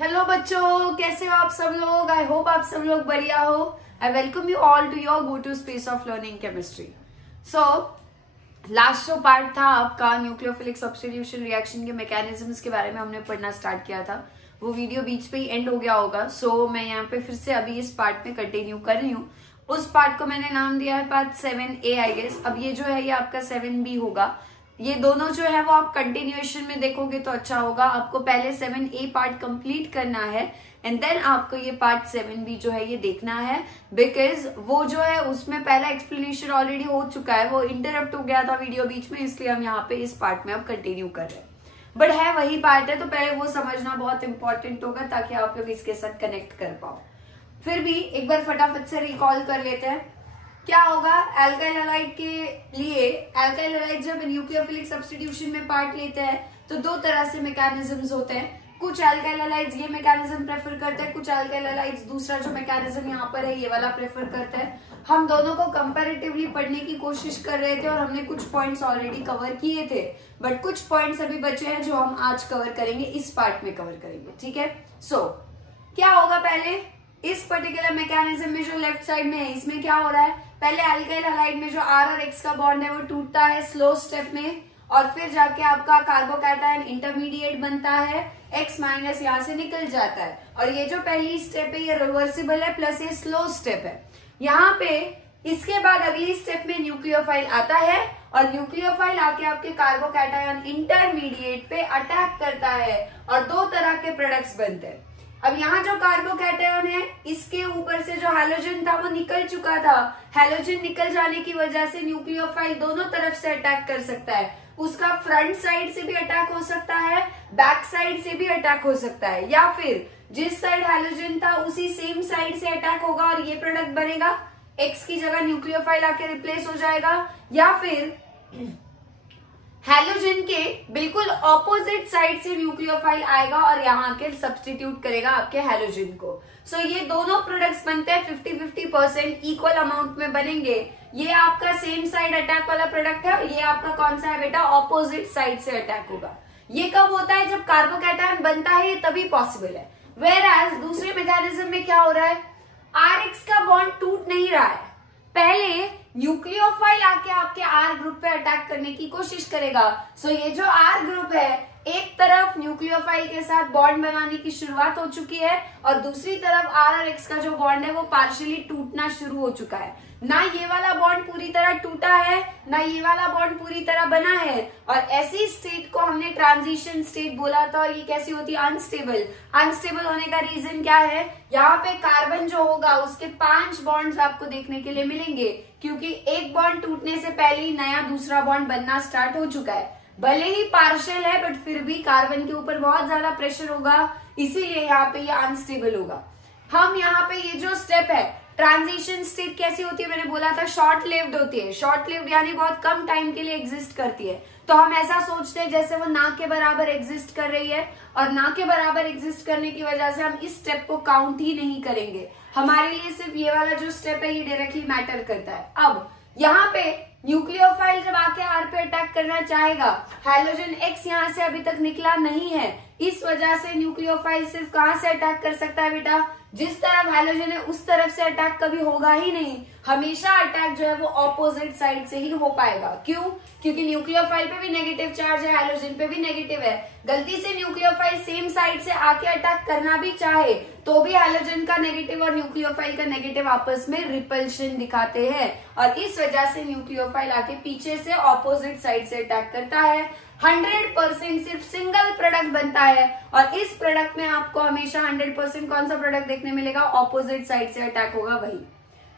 Hello बच्चों, कैसे हो आप सब लोग। आई होप आप सब लोग बढ़िया हो। I welcome you all to your go to space of learning chemistry. So last जो पार्ट था आपका न्यूक्लियोफिलिक सब्स्टिट्यूशन रिएक्शन के मैकेनिज्म्स के बारे में हमने पढ़ना स्टार्ट किया था। वो वीडियो बीच पे ही एंड हो गया होगा। सो मैं यहाँ पे फिर से अभी इस पार्ट में कंटिन्यू कर रही हूँ। उस पार्ट को मैंने नाम दिया है पार्ट 7A आई गेस। अब ये जो है ये आपका 7B होगा। ये दोनों जो है वो आप कंटिन्यूएशन में देखोगे तो अच्छा होगा। आपको पहले 7A पार्ट कंप्लीट करना है एंड देन आपको ये पार्ट 7B जो है ये देखना है, बिकॉज वो जो है उसमें पहला एक्सप्लेनेशन ऑलरेडी हो चुका है। वो इंटरप्ट हो गया था वीडियो बीच में, इसलिए हम यहाँ पे इस पार्ट में अब कंटिन्यू कर रहे हैं। बट है वही पार्ट है, तो पहले वो समझना बहुत इंपॉर्टेंट होगा ताकि आप लोग इसके साथ कनेक्ट कर पाओ। फिर भी एक बार फटाफट से रिकॉल कर लेते हैं क्या होगा। एल्काइल हैलाइड के लिए एल्काइल हैलाइड जब न्यूक्लियोफिलिक सब्स्टिट्यूशन में पार्ट लेते हैं तो दो तरह से मैकेनिज्म्स होते हैं। कुछ एल्काइल हैलाइड्स ये मैकेनिज्म प्रेफर करते हैं, कुछ एल्काइल हैलाइड्स दूसरा जो मैकेनिज्म यहाँ पर है ये वाला प्रेफर करते हैं। हम दोनों को कंपैरेटिवली पढ़ने की कोशिश कर रहे थे और हमने कुछ पॉइंट्स ऑलरेडी कवर किए थे, बट कुछ पॉइंट्स अभी बचे हैं जो हम आज कवर करेंगे, इस पार्ट में कवर करेंगे। ठीक है। सो क्या होगा, पहले इस पर्टिकुलर मैकेनिज्म में जो लेफ्ट साइड में है इसमें क्या हो रहा है, पहले एल्काइल हैलाइड में जो R और X का बॉन्ड है वो टूटता है स्लो स्टेप में, और फिर जाके आपका कार्बोकैटायन इंटरमीडिएट बनता है, X माइनस यहाँ से निकल जाता है। और ये जो पहली स्टेप है ये रिवर्सिबल है प्लस ये स्लो स्टेप है। यहाँ पे इसके बाद अगली स्टेप में न्यूक्लियोफाइल आता है और न्यूक्लियोफाइल आके आपके कार्बोकैटायन इंटरमीडिएट पे अटैक करता है और दो तरह के प्रोडक्ट्स बनते हैं। अब यहाँ जो कार्बोकैटायन है इसके ऊपर से जो हैलोजन था वो निकल चुका था। हैलोजन निकल जाने की वजह से न्यूक्लियोफाइल दोनों तरफ से अटैक कर सकता है। उसका फ्रंट साइड से भी अटैक हो सकता है, बैक साइड से भी अटैक हो सकता है, या फिर जिस साइड हैलोजन था उसी सेम साइड से अटैक होगा और ये प्रोडक्ट बनेगा। एक्स की जगह न्यूक्लियोफाइल आके रिप्लेस हो जाएगा, या फिर हैलोजन के बिल्कुल ऑपोजिट साइड से न्यूक्लियोफाइल आएगा और यहाँ के सब्स्टिट्यूट करेगा आपके हैलोजन को। सो ये दोनों प्रोडक्ट्स बनते हैं 50-50% इक्वल अमाउंट में बनेंगे। ये आपका सेम साइड अटैक वाला प्रोडक्ट है, ये आपका कौन सा है बेटा, ऑपोजिट साइड से अटैक होगा। ये कब होता है, जब कार्बोकैटायन बनता है, तभी पॉसिबल है। वेयर एज दूसरे मैकेनिज्म में क्या हो रहा है, RX का बॉन्ड टूट नहीं रहा है, पहले न्यूक्लियोफाइल आके आपके R ग्रुप पे अटैक करने की कोशिश करेगा। सो ये जो R ग्रुप है एक तरफ न्यूक्लियोफाइल के साथ बॉन्ड बनाने की शुरुआत हो चुकी है और दूसरी तरफ R और X का जो बॉन्ड है वो पार्शियली टूटना शुरू हो चुका है। ना ये वाला बॉन्ड पूरी तरह टूटा है, ना ये वाला बॉन्ड पूरी तरह बना है, और ऐसी स्टेट को हमने ट्रांजिशन स्टेट बोला था। और ये कैसी होती है, अनस्टेबल। अनस्टेबल होने का रीजन क्या है, यहाँ पे कार्बन जो होगा उसके 5 बॉन्ड्स आपको देखने के लिए मिलेंगे, क्योंकि एक बॉन्ड टूटने से पहले ही नया दूसरा बॉन्ड बनना स्टार्ट हो चुका है। भले ही पार्शियल है बट फिर भी कार्बन के ऊपर बहुत ज्यादा प्रेशर होगा, इसीलिए यहाँ पे ये अनस्टेबल होगा। हम यहाँ पे ये जो स्टेप है ट्रांजिशन स्टेट कैसी होती है, मैंने बोला था शॉर्ट लिव्ड होती है। शॉर्ट लिव्ड यानी बहुत कम टाइम के लिए एग्जिस्ट करती है। तो हम ऐसा सोचते हैं जैसे वो ना के बराबर एग्जिस्ट कर रही है, और ना के बराबर एग्जिस्ट करने की वजह से हम इस स्टेप को काउंट ही नहीं करेंगे। हमारे लिए सिर्फ ये वाला जो स्टेप है ये डायरेक्टली मैटर करता है। अब यहाँ पे न्यूक्लियोफाइल जब आके R पे अटैक करना चाहेगा, हैलोजन X यहाँ से अभी तक निकला नहीं है, इस वजह से न्यूक्लियोफाइल सिर्फ कहाँ से अटैक कर सकता है बेटा, जिस तरफ हैलोजन है उस तरफ से अटैक कभी होगा ही नहीं। हमेशा अटैक जो है वो ऑपोजिट साइड से ही हो पाएगा। क्यों, क्योंकि न्यूक्लियोफाइल पे भी नेगेटिव चार्ज है, हैलोजन पे भी नेगेटिव है। गलती से न्यूक्लियोफाइल सेम साइड से आके अटैक करना भी चाहे तो भी हैलोजन का नेगेटिव और न्यूक्लियोफाइल का नेगेटिव आपस में रिपल्शन दिखाते हैं, और इस वजह से न्यूक्लियोफाइल आके पीछे से ऑपोजिट साइड से अटैक करता है। 100% सिर्फ सिंगल प्रोडक्ट बनता है, और इस प्रोडक्ट में आपको हमेशा 100% कौन सा प्रोडक्ट देखने मिलेगा, ऑपोजिट साइड से अटैक होगा वही।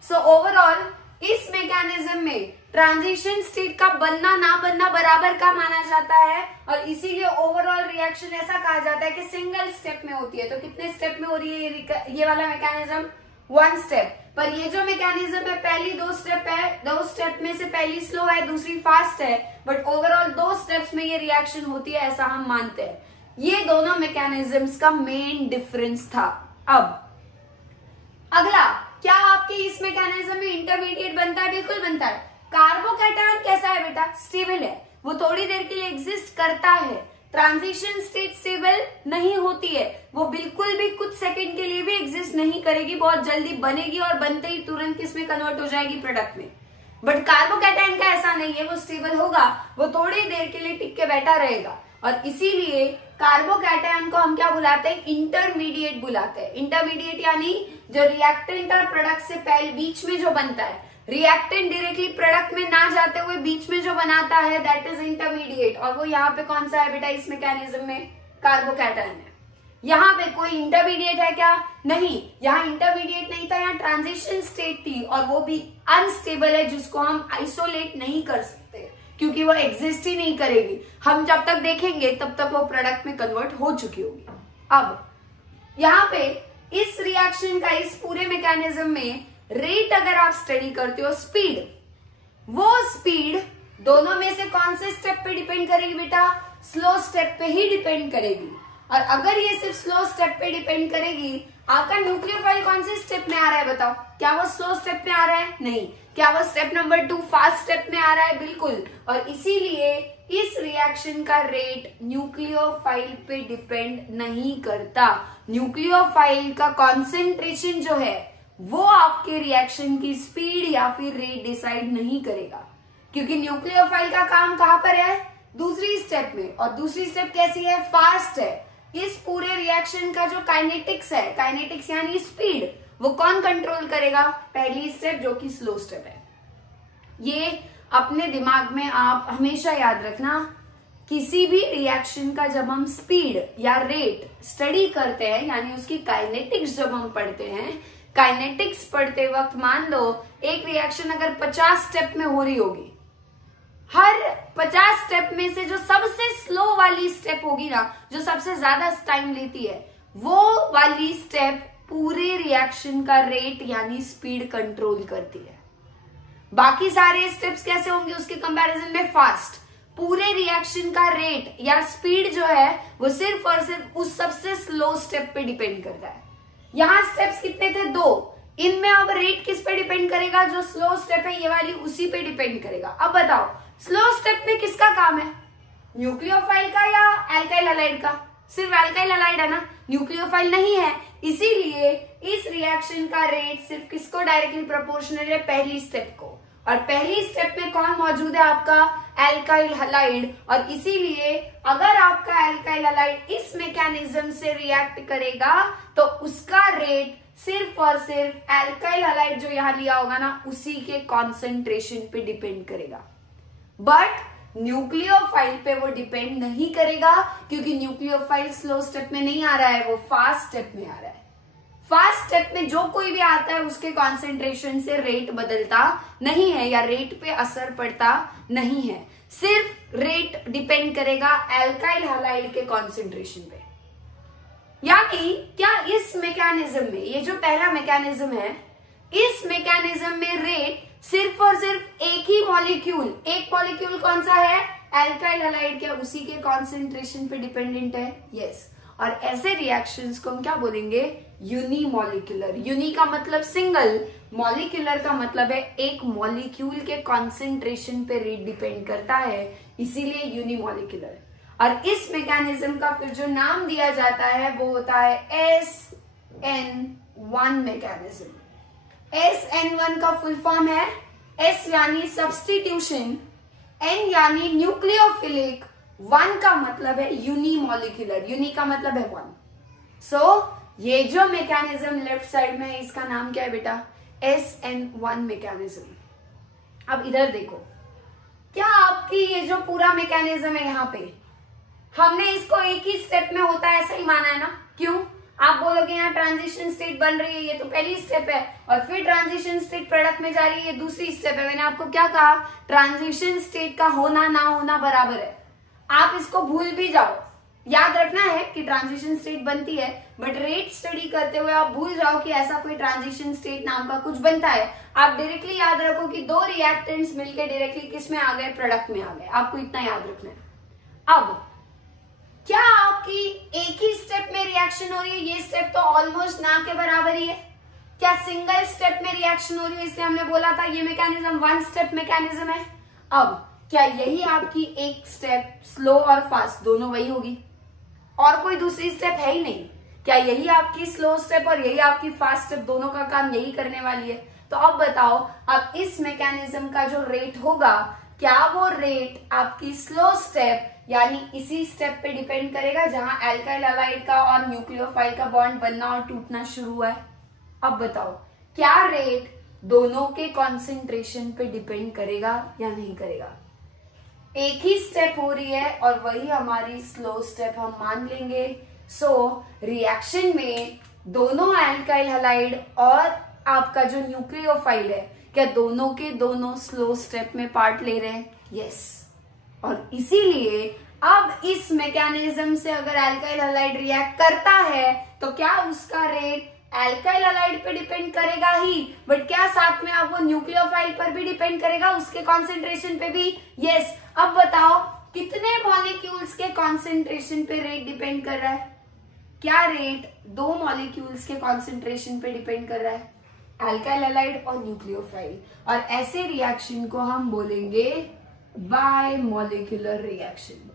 सो ओवरऑल इस मैकेनिज्म में ट्रांजिशन स्टेट का बनना ना बनना बराबर का माना जाता है, और इसीलिए ओवरऑल रिएक्शन ऐसा कहा जाता है कि सिंगल स्टेप में होती है। तो कितने स्टेप में हो रही है ये वाला मैकेनिज्म, 1 स्टेप। पर ये जो मैकेनिज्म है पहली 2 स्टेप है, 2 स्टेप में से पहली स्लो है दूसरी फास्ट है, बट ओवरऑल 2 स्टेप्स में ये रिएक्शन होती है, ऐसा हम मानते हैं। ये दोनों मैकेनिज्म्स का मेन डिफरेंस था। अब अगला, क्या आपके इस मैकेनिज्म में इंटरमीडिएट बनता है, बिल्कुल बनता है। कार्बोकैटायन कैसा है बेटा, स्टेबल है, वो थोड़ी देर के लिए एग्जिस्ट करता है, ट्रांजिशन स्टेट स्टेबल नहीं होती है, वो बिल्कुल भी कुछ सेकंड के लिए भी एग्जिस्ट नहीं करेगी, बहुत जल्दी बनेगी और बनते ही तुरंत किसमें कन्वर्ट हो जाएगी, प्रोडक्ट में। बट कार्बोकैटायन का ऐसा नहीं है, वो स्टेबल होगा, वो थोड़ी देर के लिए टिक के बैठा रहेगा। और इसीलिए कार्बोकैटायन को हम क्या बुलाते हैं, इंटरमीडिएट बुलाते हैं। इंटरमीडिएट यानी जो रिएक्टेंट और प्रोडक्ट से पहले बीच में जो बनता है, रिएक्टेंट डायरेक्टली प्रोडक्ट में ना जाते हुए बीच में जो बनाता है, दैट इज इंटरमीडिएट। और वो यहाँ पे कौन सा है बेटा, इस मैकेनिज्म में कार्बोकैटायन है। यहाँ पे कोई इंटरमीडिएट है क्या, नहीं, यहाँ इंटरमीडिएट नहीं था, यहाँ ट्रांजिशन स्टेट थी, और वो भी अनस्टेबल है, जिसको हम आइसोलेट नहीं कर सकते क्योंकि वो एग्जिस्ट ही नहीं करेगी। हम जब तक देखेंगे तब तक वो प्रोडक्ट में कन्वर्ट हो चुकी होगी। अब यहाँ पे इस रिएक्शन का, इस पूरे मैकेनिज्म में रेट अगर आप स्टडी करते हो, स्पीड, वो स्पीड दोनों में से कौन से स्टेप पे डिपेंड करेगी बेटा, स्लो स्टेप पे ही डिपेंड करेगी। और अगर ये सिर्फ स्लो स्टेप पे डिपेंड करेगी, आपका न्यूक्लियोफाइल कौन से स्टेप में आ रहा है बताओ, क्या वो स्लो स्टेप में आ रहा है, नहीं, क्या वो स्टेप नंबर 2 फास्ट स्टेप में आ रहा है, बिल्कुल। और इसीलिए इस रिएक्शन का रेट न्यूक्लियोफाइल पे डिपेंड नहीं करता। न्यूक्लियोफाइल का कॉन्सेंट्रेशन जो है वो आपके रिएक्शन की स्पीड या फिर रेट डिसाइड नहीं करेगा, क्योंकि न्यूक्लियोफाइल का काम कहां पर है, दूसरी स्टेप में। और दूसरी स्टेप कैसी है, फास्ट है। इस पूरे रिएक्शन का जो काइनेटिक्स है, काइनेटिक्स यानी स्पीड, वो कौन कंट्रोल करेगा, पहली स्टेप जो कि स्लो स्टेप है। ये अपने दिमाग में आप हमेशा याद रखना, किसी भी रिएक्शन का जब हम स्पीड या रेट स्टडी करते हैं, यानी उसकी काइनेटिक्स जब हम पढ़ते हैं, काइनेटिक्स पढ़ते वक्त मान लो एक रिएक्शन अगर 50 स्टेप में हो रही होगी, हर 50 स्टेप में से जो सबसे स्लो वाली स्टेप होगी ना, जो सबसे ज्यादा टाइम लेती है, वो वाली स्टेप पूरे रिएक्शन का रेट यानी स्पीड कंट्रोल करती है। बाकी सारे स्टेप्स कैसे होंगे उसके कंपैरिजन में, फास्ट। पूरे रिएक्शन का रेट या स्पीड जो है वो सिर्फ और सिर्फ उस सबसे स्लो स्टेप पे डिपेंड करता है। यहाँ स्टेप्स कितने थे, 2, इनमें अब रेट किस पे डिपेंड करेगा, जो स्लो स्टेप है ये वाली, उसी पे डिपेंड करेगा। अब बताओ स्लो स्टेप में किसका काम है, न्यूक्लियोफाइल का या एल्काइल हैलाइड का, सिर्फ एल्काइल हैलाइड है ना, न्यूक्लियोफाइल नहीं है। इसीलिए इस रिएक्शन का रेट सिर्फ किसको डायरेक्टली प्रोपोर्शनल है, पहली स्टेप को। और पहली स्टेप में कौन मौजूद है, आपका एल्काइल हैलाइड। और इसीलिए अगर आपका एल्काइल हैलाइड इस मैकेनिज्म से रिएक्ट करेगा तो उसका रेट सिर्फ और सिर्फ एल्काइल हैलाइड जो यहां लिया होगा ना, उसी के कॉन्सेंट्रेशन पे डिपेंड करेगा। बट न्यूक्लियोफाइल पे वो डिपेंड नहीं करेगा, क्योंकि न्यूक्लियोफाइल स्लो स्टेप में नहीं आ रहा है, वो फास्ट स्टेप में आ रहा है। फास्ट स्टेप में जो कोई भी आता है उसके कॉन्सेंट्रेशन से रेट बदलता नहीं है या रेट पे असर पड़ता नहीं है, सिर्फ रेट डिपेंड करेगा एल्काइल हैलाइड के कॉन्सेंट्रेशन पे। यानी क्या इस मैकेनिज्म में, ये जो पहला मैकेनिज्म है, इस मैकेनिज्म में रेट सिर्फ और सिर्फ एक ही मॉलिक्यूल, एक मॉलिक्यूल कौन सा है, एल्काइल हैलाइड, क्या उसी के कॉन्सेंट्रेशन पे डिपेंडेंट है, यस। और ऐसे रिएक्शंस को हम क्या बोलेंगे, यूनिमॉलिक्यूलर। यूनि का मतलब सिंगल, मॉलिक्यूलर का मतलब है एक मॉलिक्यूल के कॉन्सेंट्रेशन पे रेट डिपेंड करता है, इसीलिए यूनिमॉलिक्यूलर। और इस मैकेनिज्म का फिर जो नाम दिया जाता है वो होता है SN1 मैकेनिज्म। SN1 का फुल फॉर्म है, S यानी सब्स्टिट्यूशन, N यानी न्यूक्लियोफिलिक, 1 का मतलब है यूनिमॉलिक्यूलर, यूनि का मतलब है 1। सो ये जो मैकेनिज्म लेफ्ट साइड में है इसका नाम क्या है बेटा, SN1 मैकेनिज्म। अब इधर देखो, क्या आपकी ये जो पूरा मैकेनिज्म है यहाँ पे, हमने इसको एक ही स्टेप में होता है ऐसा ही माना है ना, क्यों, आप बोलोगे यहाँ ट्रांजिशन स्टेट बन रही है, ये तो पहली स्टेप है, और फिर ट्रांजिशन स्टेट प्रोडक्ट में जा रही है, ये दूसरी स्टेप है। मैंने आपको क्या कहा, ट्रांजिशन स्टेट का होना ना होना बराबर है। आप इसको भूल भी जाओ, याद रखना है कि ट्रांजिशन स्टेट बनती है, बट रेट स्टडी करते हुए आप भूल जाओ कि ऐसा कोई ट्रांजिशन स्टेट नाम का कुछ बनता है। आप डायरेक्टली याद रखो कि 2 रिएक्टेंट्स मिलकर डायरेक्टली किस में आ गए, प्रोडक्ट में आ गए, आपको इतना याद रखना है। अब क्या आपकी एक ही स्टेप में रिएक्शन हो रही है, ये स्टेप तो ऑलमोस्ट ना के बराबर ही है। क्या सिंगल स्टेप में रिएक्शन हो रही है, इसलिए हमने बोला था ये मैकेनिज्म 1 स्टेप मैकेनिज्म है। अब क्या यही आपकी एक स्टेप स्लो और फास्ट दोनों वही होगी? और कोई दूसरी स्टेप है ही नहीं। क्या यही आपकी स्लो स्टेप और यही आपकी फास्ट स्टेप दोनों का काम यही करने वाली है? तो अब बताओ, अब इस मैकेनिज्म का जो रेट होगा, क्या वो रेट आपकी स्लो स्टेप यानी इसी स्टेप पे डिपेंड करेगा जहां एल्काइल हैलाइड का और न्यूक्लियोफाइल का बॉन्ड बनना और टूटना शुरू हुआ है? अब बताओ, क्या रेट दोनों के कॉन्सेंट्रेशन पे डिपेंड करेगा या नहीं करेगा? एक ही स्टेप हो रही है और वही हमारी स्लो स्टेप हम मान लेंगे। सो रिएक्शन में दोनों एल्काइल हैलाइड और आपका जो न्यूक्लियोफाइल है, क्या दोनों के दोनों स्लो स्टेप में पार्ट ले रहे हैं? यस। और इसीलिए अब इस मैकेनिज्म से अगर एल्काइल हैलाइड रिएक्ट करता है तो क्या उसका रेट एल्काइल हैलाइड पे डिपेंड करेगा ही, बट क्या साथ में अब वो न्यूक्लियोफाइल पर भी डिपेंड करेगा, उसके कॉन्सेंट्रेशन पे भी? यस। अब बताओ, कितने मॉलिक्यूल्स के कॉन्सेंट्रेशन पे रेट डिपेंड कर रहा है? क्या रेट दो मॉलिक्यूल्स के कॉन्सेंट्रेशन पे डिपेंड कर रहा है? एल्काइल हैलाइड और न्यूक्लियोफाइल। और ऐसे रिएक्शन को हम बोलेंगे बाय मॉलिक्यूलर रिएक्शन।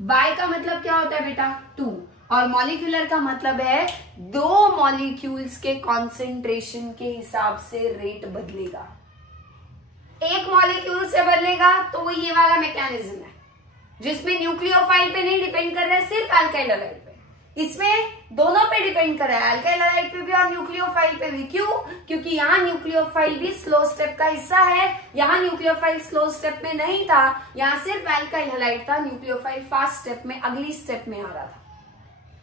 बाय का मतलब क्या होता है बेटा? टू, और मॉलिक्यूलर का मतलब है दो मॉलिक्यूल्स के कॉन्सेंट्रेशन के हिसाब से रेट बदलेगा। एक मॉलिक्यूल से बदलेगा तो वो ये वाला मैकेनिज्म है जिसमें न्यूक्लियोफाइल पे नहीं डिपेंड कर रहा है, सिर्फ एल्काइल हैलाइड पे। इसमें दोनों पे डिपेंड कर रहा है, एल्काइल हैलाइड पे भी और न्यूक्लियोफाइल पे भी। क्यों? क्योंकि यहाँ न्यूक्लियोफाइल भी स्लो स्टेप का हिस्सा है, यहाँ न्यूक्लियोफाइल स्लो स्टेप में नहीं था, यहाँ सिर्फ एल्काइल हैलाइड था, न्यूक्लियोफाइल फास्ट स्टेप में अगली स्टेप में आ रहा था।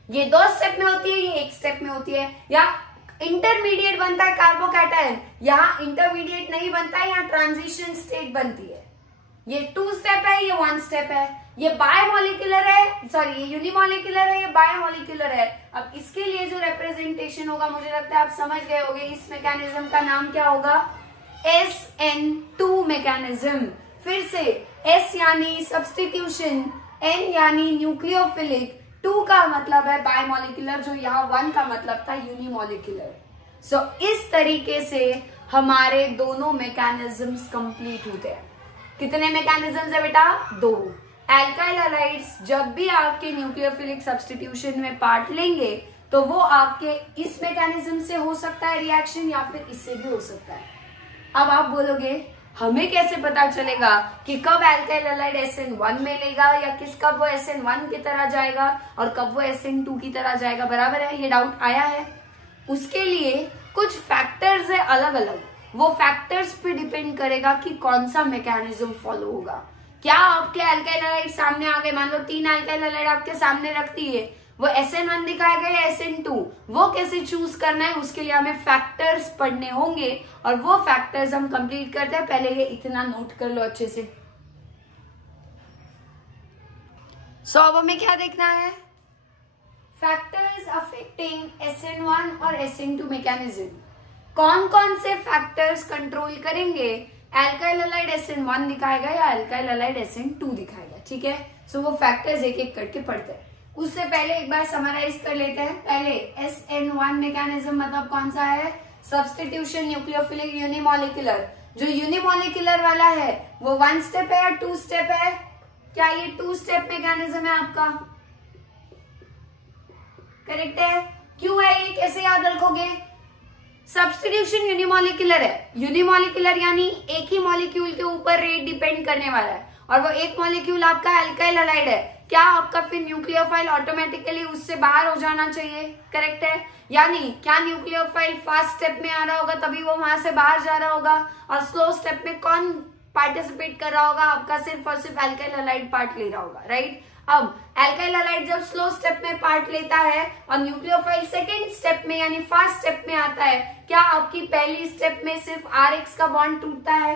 ये दो स्टेप में होती है, ये एक स्टेप में होती है। या इंटरमीडिएट बनता है कार्बोकैटायन, यहाँ इंटरमीडिएट नहीं बनता है, यहाँ ट्रांजिशन स्टेट बनती है। ये टू स्टेप है, ये वन स्टेप है। ये बायोमोलिकुलर है, सॉरी ये यूनिमोलिकुलर है, ये बायोमोलिकुलर है। अब इसके लिए जो रिप्रेजेंटेशन होगा, मुझे लगता है आप समझ गए होंगे, इस मैकेनिज्म का नाम क्या होगा? SN2 mechanism. फिर से S यानी सब्स्टिट्यूशन, N यानी न्यूक्लियोफिलिक, 2 का मतलब है बायोमोलिकुलर, जो यहाँ 1 का मतलब था यूनिमोलिकुलर। सो इस तरीके से हमारे दोनों मैकेनिज्म्स कंप्लीट होते हैं। कितने मैकेनिज्म्स है बेटा? 2। एल्काइल हैलाइड्स जब भी आपके न्यूक्लियोफिलिक सब्स्टिट्यूशन में पार्ट लेंगे तो वो आपके इस मैकेनिज्म से हो सकता है रिएक्शन, या फिर इससे भी हो सकता है। अब आप बोलोगे हमें कैसे पता चलेगा कि कब एल्काइल हैलाइड SN1 में लेगा, या कब वो SN1 की तरह जाएगा और कब वो SN2 की तरह जाएगा? बराबर है, ये डाउट आया है। उसके लिए कुछ फैक्टर्स है अलग अलग, वो फैक्टर्स पे डिपेंड करेगा कि कौन सा मैकेनिज्म फॉलो होगा। क्या आपके एल्काइल हैलाइड सामने आ गए, मान लो 3 एल्काइल हैलाइड आपके सामने रखती है, वो SN1 दिखाएगा या SN2, वो कैसे चूज करना है, उसके लिए हमें फैक्टर्स पढ़ने होंगे, और वो फैक्टर्स हम कंप्लीट करते हैं। पहले ये इतना नोट कर लो अच्छे से। सो अब हमें क्या देखना है? फैक्टर्स अफेक्टिंग SN1 और SN2 मैकेनिज्म। कौन कौन से फैक्टर्स कंट्रोल करेंगे? एल्काइल हैलाइड SN1 दिखाएगा या एल्काइल हैलाइड SN2 दिखाएगा, ठीक है। सो वो फैक्टर्स एक एक करके पढ़ते हैं। उससे पहले एक बार समराइज कर लेते हैं। पहले SN1 मैकेनिज्म मतलब कौन सा है? Substitution nucleophilic unimolecular. जो यूनिमोलिकुलर वाला है वो 1 स्टेप है या 2 स्टेप है? क्या ये 2 स्टेप मैकेनिज्म है आपका? करेक्ट है। क्यों है ये, कैसे याद रखोगे? सब्स्टिट्यूशन यूनिमोलिकुलर है। यूनिमोलिकुलर यानी एक ही मॉलिक्यूल के ऊपर रेट डिपेंड करने वाला है, और वो एक मॉलिक्यूल आपका एल्काइल हैलाइड है। क्या आपका फिर न्यूक्लियोफाइल ऑटोमेटिकली उससे बाहर हो जाना चाहिए? करेक्ट है। यानी क्या न्यूक्लियोफाइल फास्ट स्टेप में आ रहा होगा तभी वो वहां से बाहर जा रहा होगा, और स्लो स्टेप में कौन पार्टिसिपेट कर रहा होगा? आपका सिर्फ और सिर्फ एल्काइल हैलाइड पार्ट ले रहा होगा, राइट। अब एल्काइल हैलाइड जब स्लो स्टेप में पार्ट लेता है और न्यूक्लियोफाइल सेकेंड स्टेप में यानी फास्ट स्टेप में आता है, क्या आपकी पहली स्टेप में सिर्फ RX का बॉन्ड टूटता है?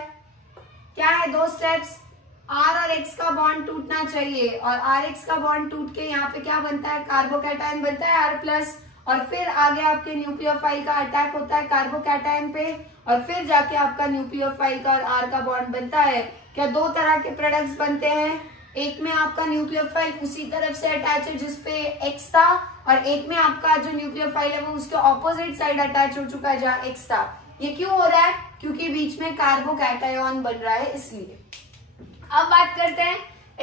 क्या है 2 स्टेप्स? R और X का बॉन्ड टूटना चाहिए, और RX का बॉन्ड टूट के यहाँ पे क्या बनता है? कार्बोकैटायन बनता है R+, और फिर आगे आपके न्यूक्लियोफाइल का अटैक होता है कार्बोकैटायन पे, और फिर जाके आपका न्यूक्लियोफाइल का और R का बॉन्ड बनता है। क्या 2 तरह के प्रोडक्ट्स बनते हैं? एक में आपका न्यूक्लियोफाइल उसी तरफ से अटैच है जिसपे X था, और एक में आपका जो न्यूक्लियोफाइल है वो उसके ऑपोजिट साइड अटैच हो चुका है जहाँ X था। ये क्यों हो रहा है? क्योंकि बीच में कार्बोकैटायन बन रहा है, इसलिए। अब बात करते हैं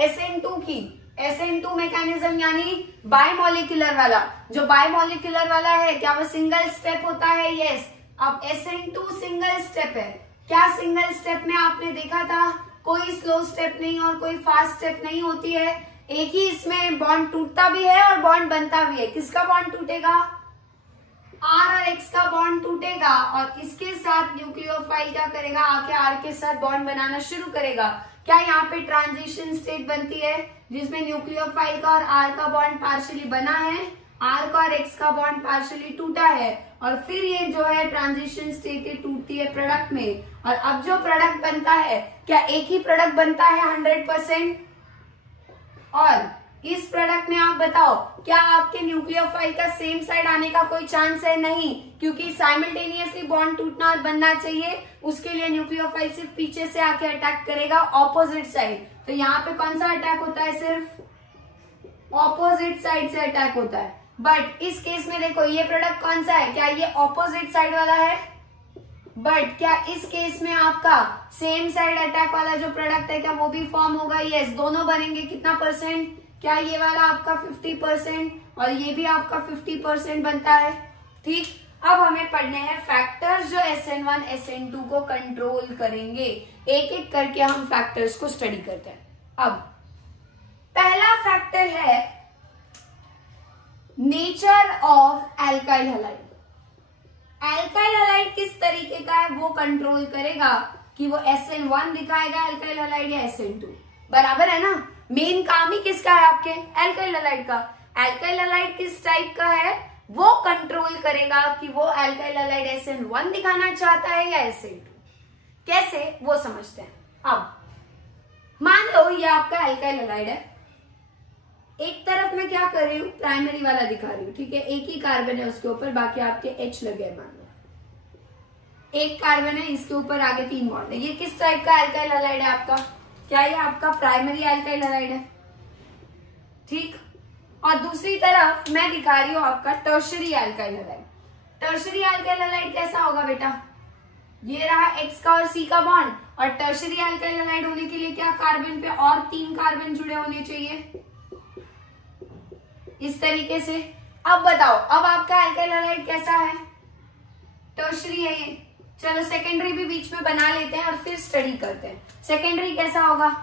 SN2 की। SN2 मैकेनिज्म यानी बायमोलिकुलर वाला। जो बायमोलिकुलर वाला है, क्या वो सिंगल स्टेप होता है? यस। अब SN2 सिंगल स्टेप है। क्या सिंगल स्टेप में आपने देखा था कोई स्लो स्टेप नहीं और कोई फास्ट स्टेप नहीं होती है। एक ही इसमें बॉन्ड टूटता भी है और बॉन्ड बनता भी है। किसका बॉन्ड टूटेगा? R और X का बॉन्ड टूटेगा और इसके साथ न्यूक्लियोफाइल क्या करेगा? आके R के साथ बॉन्ड बनाना शुरू करेगा। क्या यहाँ पे ट्रांजिशन स्टेट बनती है जिसमें न्यूक्लियोफाइल का और R का बॉन्ड पार्शियली बना है, R का और X का बॉन्ड पार्शियली टूटा है, और फिर ये जो है ट्रांजिशन स्टेट टूटती है प्रोडक्ट में। और अब जो प्रोडक्ट बनता है, क्या एक ही प्रोडक्ट बनता है 100%? और इस प्रोडक्ट में आप बताओ, क्या आपके न्यूक्लियोफाइल का सेम साइड आने का कोई चांस है? नहीं, क्योंकि साइमल्टेनियसली बॉन्ड टूटना और बनना चाहिए। उसके लिए न्यूक्लियोफाइल सिर्फ पीछे से आके अटैक करेगा ऑपोजिट साइड। तो यहाँ पे कौन सा अटैक होता है? सिर्फ ऑपोजिट साइड से अटैक होता है। बट इस केस में देखो, ये प्रोडक्ट कौन सा है? क्या ये ऑपोजिट साइड वाला है? बट क्या इस केस में आपका सेम साइड अटैक वाला जो प्रोडक्ट है, क्या वो भी फॉर्म होगा? यस, दोनों बनेंगे। कितना परसेंट? क्या ये वाला आपका 50% और ये भी आपका 50% बनता है। ठीक, अब हमें पढ़ने हैं फैक्टर्स जो SN1 SN2 को कंट्रोल करेंगे। एक एक करके हम फैक्टर्स को स्टडी करते हैं। अब पहला फैक्टर है nature of alkyl halide. Alkyl halide किस तरीके का है वो कंट्रोल करेगा कि वो SN1 दिखाएगा एल्काइल हैलाइड या SN2। बराबर है ना? मेन काम ही किसका है आपके? एल्काइल हैलाइड का। एल्काइल हैलाइड किस टाइप का है वो कंट्रोल करेगा कि वो एल्काइल हैलाइड SN1 दिखाना चाहता है या SN2। कैसे वो समझते हैं। अब मान लो ये आपका एल्काइल हैलाइड है, एक तरफ मैं क्या कर रही हूँ? प्राइमरी वाला दिखा रही हूँ। ठीक है, एक ही कार्बन है उसके ऊपर, बाकी आपके H लगे हैं। मान लो एक कार्बन है, इसके ऊपर आगे 3 बॉन्ड है। ये किस टाइप का एल्काइल हैलाइड है आपका? क्या ये आपका प्राइमरी एल्काइल हैलाइड है? ठीक। और दूसरी तरफ मैं दिखा रही हूँ आपका tertiary alkyl halide. Tertiary alkyl halide कैसा होगा बेटा? ये रहा X का और C का बॉन्ड, और टर्शरी एल्काइल हैलाइड होने के लिए क्या कार्बन पे और 3 कार्बन जुड़े होने चाहिए, इस तरीके से। अब बताओ, अब आपका एल्काइल हैलाइड कैसा है? टर्शरी है ये। चलो सेकेंडरी भी बीच में बना लेते हैं और फिर स्टडी करते हैं। सेकेंडरी कैसा होगा?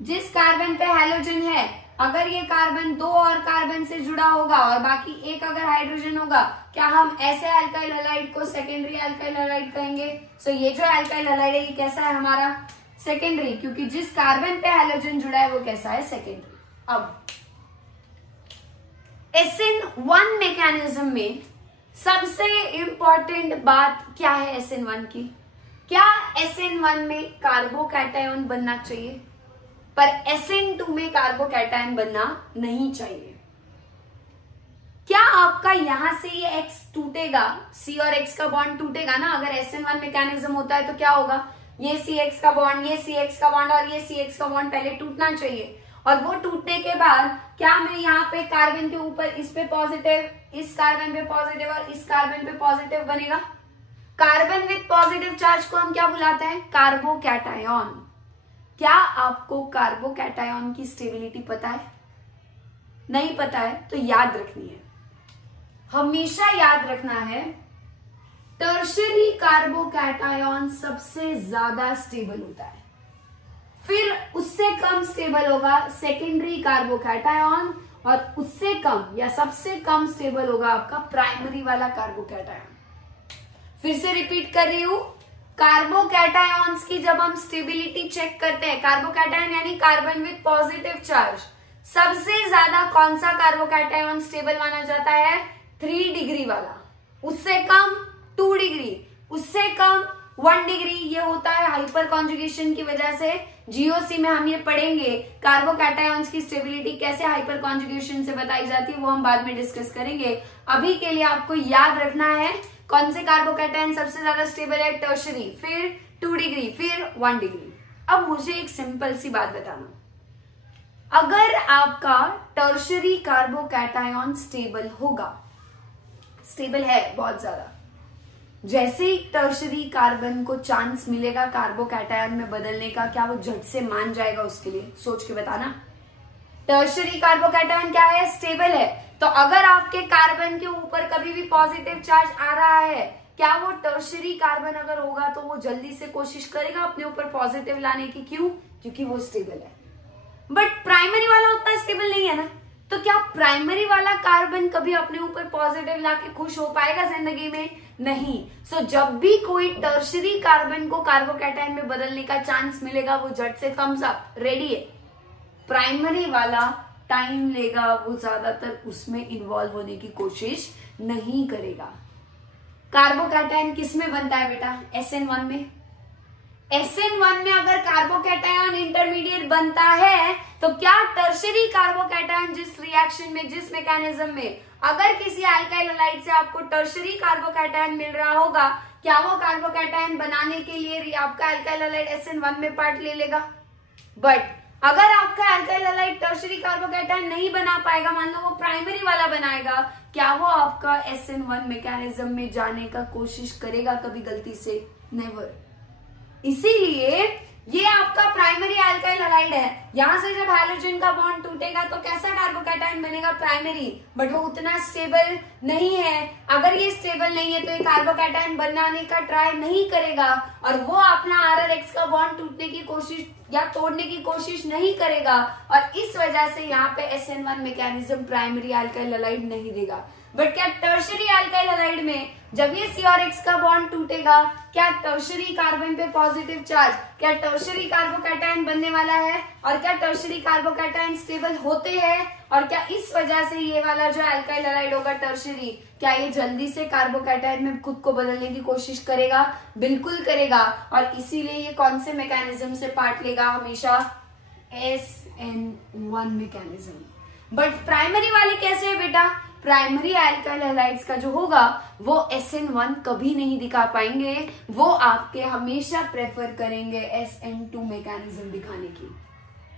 जिस कार्बन पे हैलोजन है, अगर ये कार्बन 2 और कार्बन से जुड़ा होगा और बाकी एक अगर हाइड्रोजन होगा, क्या हम ऐसे एल्काइल हैलाइड को सेकेंडरी एल्काइल हैलाइड कहेंगे? सो ये जो एल्काइल हैलाइड है ये कैसा है हमारा? सेकेंडरी, क्योंकि जिस कार्बन पे हैलोजन जुड़ा है वो कैसा है? सेकेंडरी। अब SN1 मैकेनिज्म में सबसे इंपॉर्टेंट बात क्या है SN1 की? क्या SN1 में कार्बोकैटायन बनना चाहिए, पर SN2 में कार्बोकैटायन बनना नहीं चाहिए। क्या आपका यहां से ये X टूटेगा, C और X का बॉन्ड टूटेगा ना? अगर SN1 मैकेनिज्म होता है तो क्या होगा? ये CX का बॉन्ड, ये CX का बॉन्ड और ये CX का बॉन्ड पहले टूटना चाहिए, और वो टूटने के बाद क्या मैं यहाँ पे कार्बन के ऊपर इस पे पॉजिटिव, इस कार्बन पे पॉजिटिव और इस कार्बन पे पॉजिटिव बनेगा। कार्बन विद पॉजिटिव चार्ज को हम क्या बुलाते हैं? कार्बोकैटायन। क्या आपको कार्बोकैटायन की स्टेबिलिटी पता है? नहीं पता है तो याद रखनी है, हमेशा याद रखना है। टर्शरी कार्बोकैटायन सबसे ज्यादा स्टेबल होता है, फिर उससे कम स्टेबल होगा सेकेंडरी कार्बोकैटायन, और उससे कम या सबसे कम स्टेबल होगा आपका प्राइमरी वाला कार्बोकैटायन। फिर से रिपीट कर रही हूं, कार्बोकैटायंस की जब हम स्टेबिलिटी चेक करते हैं, कार्बोकैटायन यानी कार्बन विद पॉजिटिव चार्ज, सबसे ज्यादा कौन सा कार्बोकैटायन स्टेबल माना जाता है? 3 डिग्री वाला। उससे कम 2 डिग्री, उससे कम 1 डिग्री। ये होता है हाइपर कॉन्जुगेशन की वजह से। जीओसी में हम ये पढ़ेंगे कार्बोकैटायंस की स्टेबिलिटी कैसे हाइपर कॉन्जुगेशन से बताई जाती है, वो हम बाद में डिस्कस करेंगे। अभी के लिए आपको याद रखना है कौन से कार्बोकैटायन सबसे ज्यादा स्टेबल है? टर्शरी, फिर 2 डिग्री, फिर 1 डिग्री। अब मुझे एक सिंपल सी बात बताना, अगर आपका टर्शरी कार्बोकैटायन स्टेबल होगा, स्टेबल है बहुत ज्यादा, जैसे ही टर्शरी कार्बन को चांस मिलेगा कार्बोकैटायन में बदलने का, क्या वो झट से मान जाएगा उसके लिए? सोच के बताना। टर्शरी कार्बोकैटायन क्या है? स्टेबल है। तो अगर आपके कार्बन के ऊपर कभी भी पॉजिटिव चार्ज आ रहा है, क्या वो टर्शरी कार्बन अगर होगा तो वो जल्दी से कोशिश करेगा अपने ऊपर पॉजिटिव लाने की? क्यों? क्योंकि वो स्टेबल है। बट प्राइमरी वाला उतना स्टेबल नहीं है ना, तो क्या प्राइमरी वाला कार्बन कभी अपने ऊपर पॉजिटिव लाके खुश हो पाएगा जिंदगी में? नहीं। सो जब भी कोई टर्शरी कार्बन को कार्बोकैटायन में बदलने का चांस मिलेगा, वो झट से थम्स अप, रेडी है। प्राइमरी वाला टाइम लेगा, वो ज्यादातर उसमें इन्वॉल्व होने की कोशिश नहीं करेगा। कार्बोकैटायन किस में बनता है बेटा? SN1 में। SN1 में अगर कार्बोकैटायन इंटरमीडिएट बनता है तो क्या टर्शरी कार्बोकैटायन जिस रिएक्शन में, जिस मैकेनिज्म में अगर किसी अल्काइल हैलाइड से आपको टर्शरी कार्बोकैटायन मिल रहा होगा, क्या वो कार्बोकैटायन बनाने के लिए आपका अल्काइल हैलाइड SN1 में पार्ट ले लेगा? बट अगर आपका अल्काइल हैलाइड टर्शरी कार्बोकैटायन नहीं बना पाएगा, मान लो वो प्राइमरी वाला बनाएगा, क्या वो आपका SN1 मैकेनिज्म में जाने का कोशिश करेगा कभी गलती से? नेवर। इसीलिए ये आपका प्राइमरी अल्काइल हैलाइड है। यहां से जब हैलोजन का बॉन्ड टूटेगा तो कैसा कार्बोकैटायन बनेगा? प्राइमरी। बट वो उतना स्टेबल नहीं है। अगर ये स्टेबल नहीं है तो ये कार्बोकैटायन बनाने का ट्राई नहीं करेगा और वो अपना RRX का बॉन्ड टूटने की कोशिश या तोड़ने की कोशिश नहीं करेगा, और इस वजह से यहाँ पे SN1 mechanism primary alkyl halide नहीं देगा। बट क्या टर्शरी अल्काइल हैलाइड में जब ये CRX का बॉन्ड टूटेगा, क्या टर्शरी कार्बन पे पॉजिटिव चार्ज, क्या टर्शरी कार्बोकैटायन बनने वाला है? और क्या टर्शरी कार्बोकैटायन स्टेबल होते हैं? और क्या इस वजह से ये वाला जो अल्काइल हैलाइड होगा टर्शरी, क्या ये जल्दी से कार्बोकैटायन में खुद को बदलने की कोशिश करेगा? बिल्कुल करेगा। और इसीलिए ये कौन से मैकेनिज्म से पार्ट लेगा? हमेशा SN1 मैकेनिज्म। बट प्राइमरी वाले कैसे है बेटा? प्राइमरी अल्काइल हैलाइड्स का जो होगा वो SN1 कभी नहीं दिखा पाएंगे, वो आपके हमेशा प्रेफर करेंगे SN2 मैकेनिज्म दिखाने की।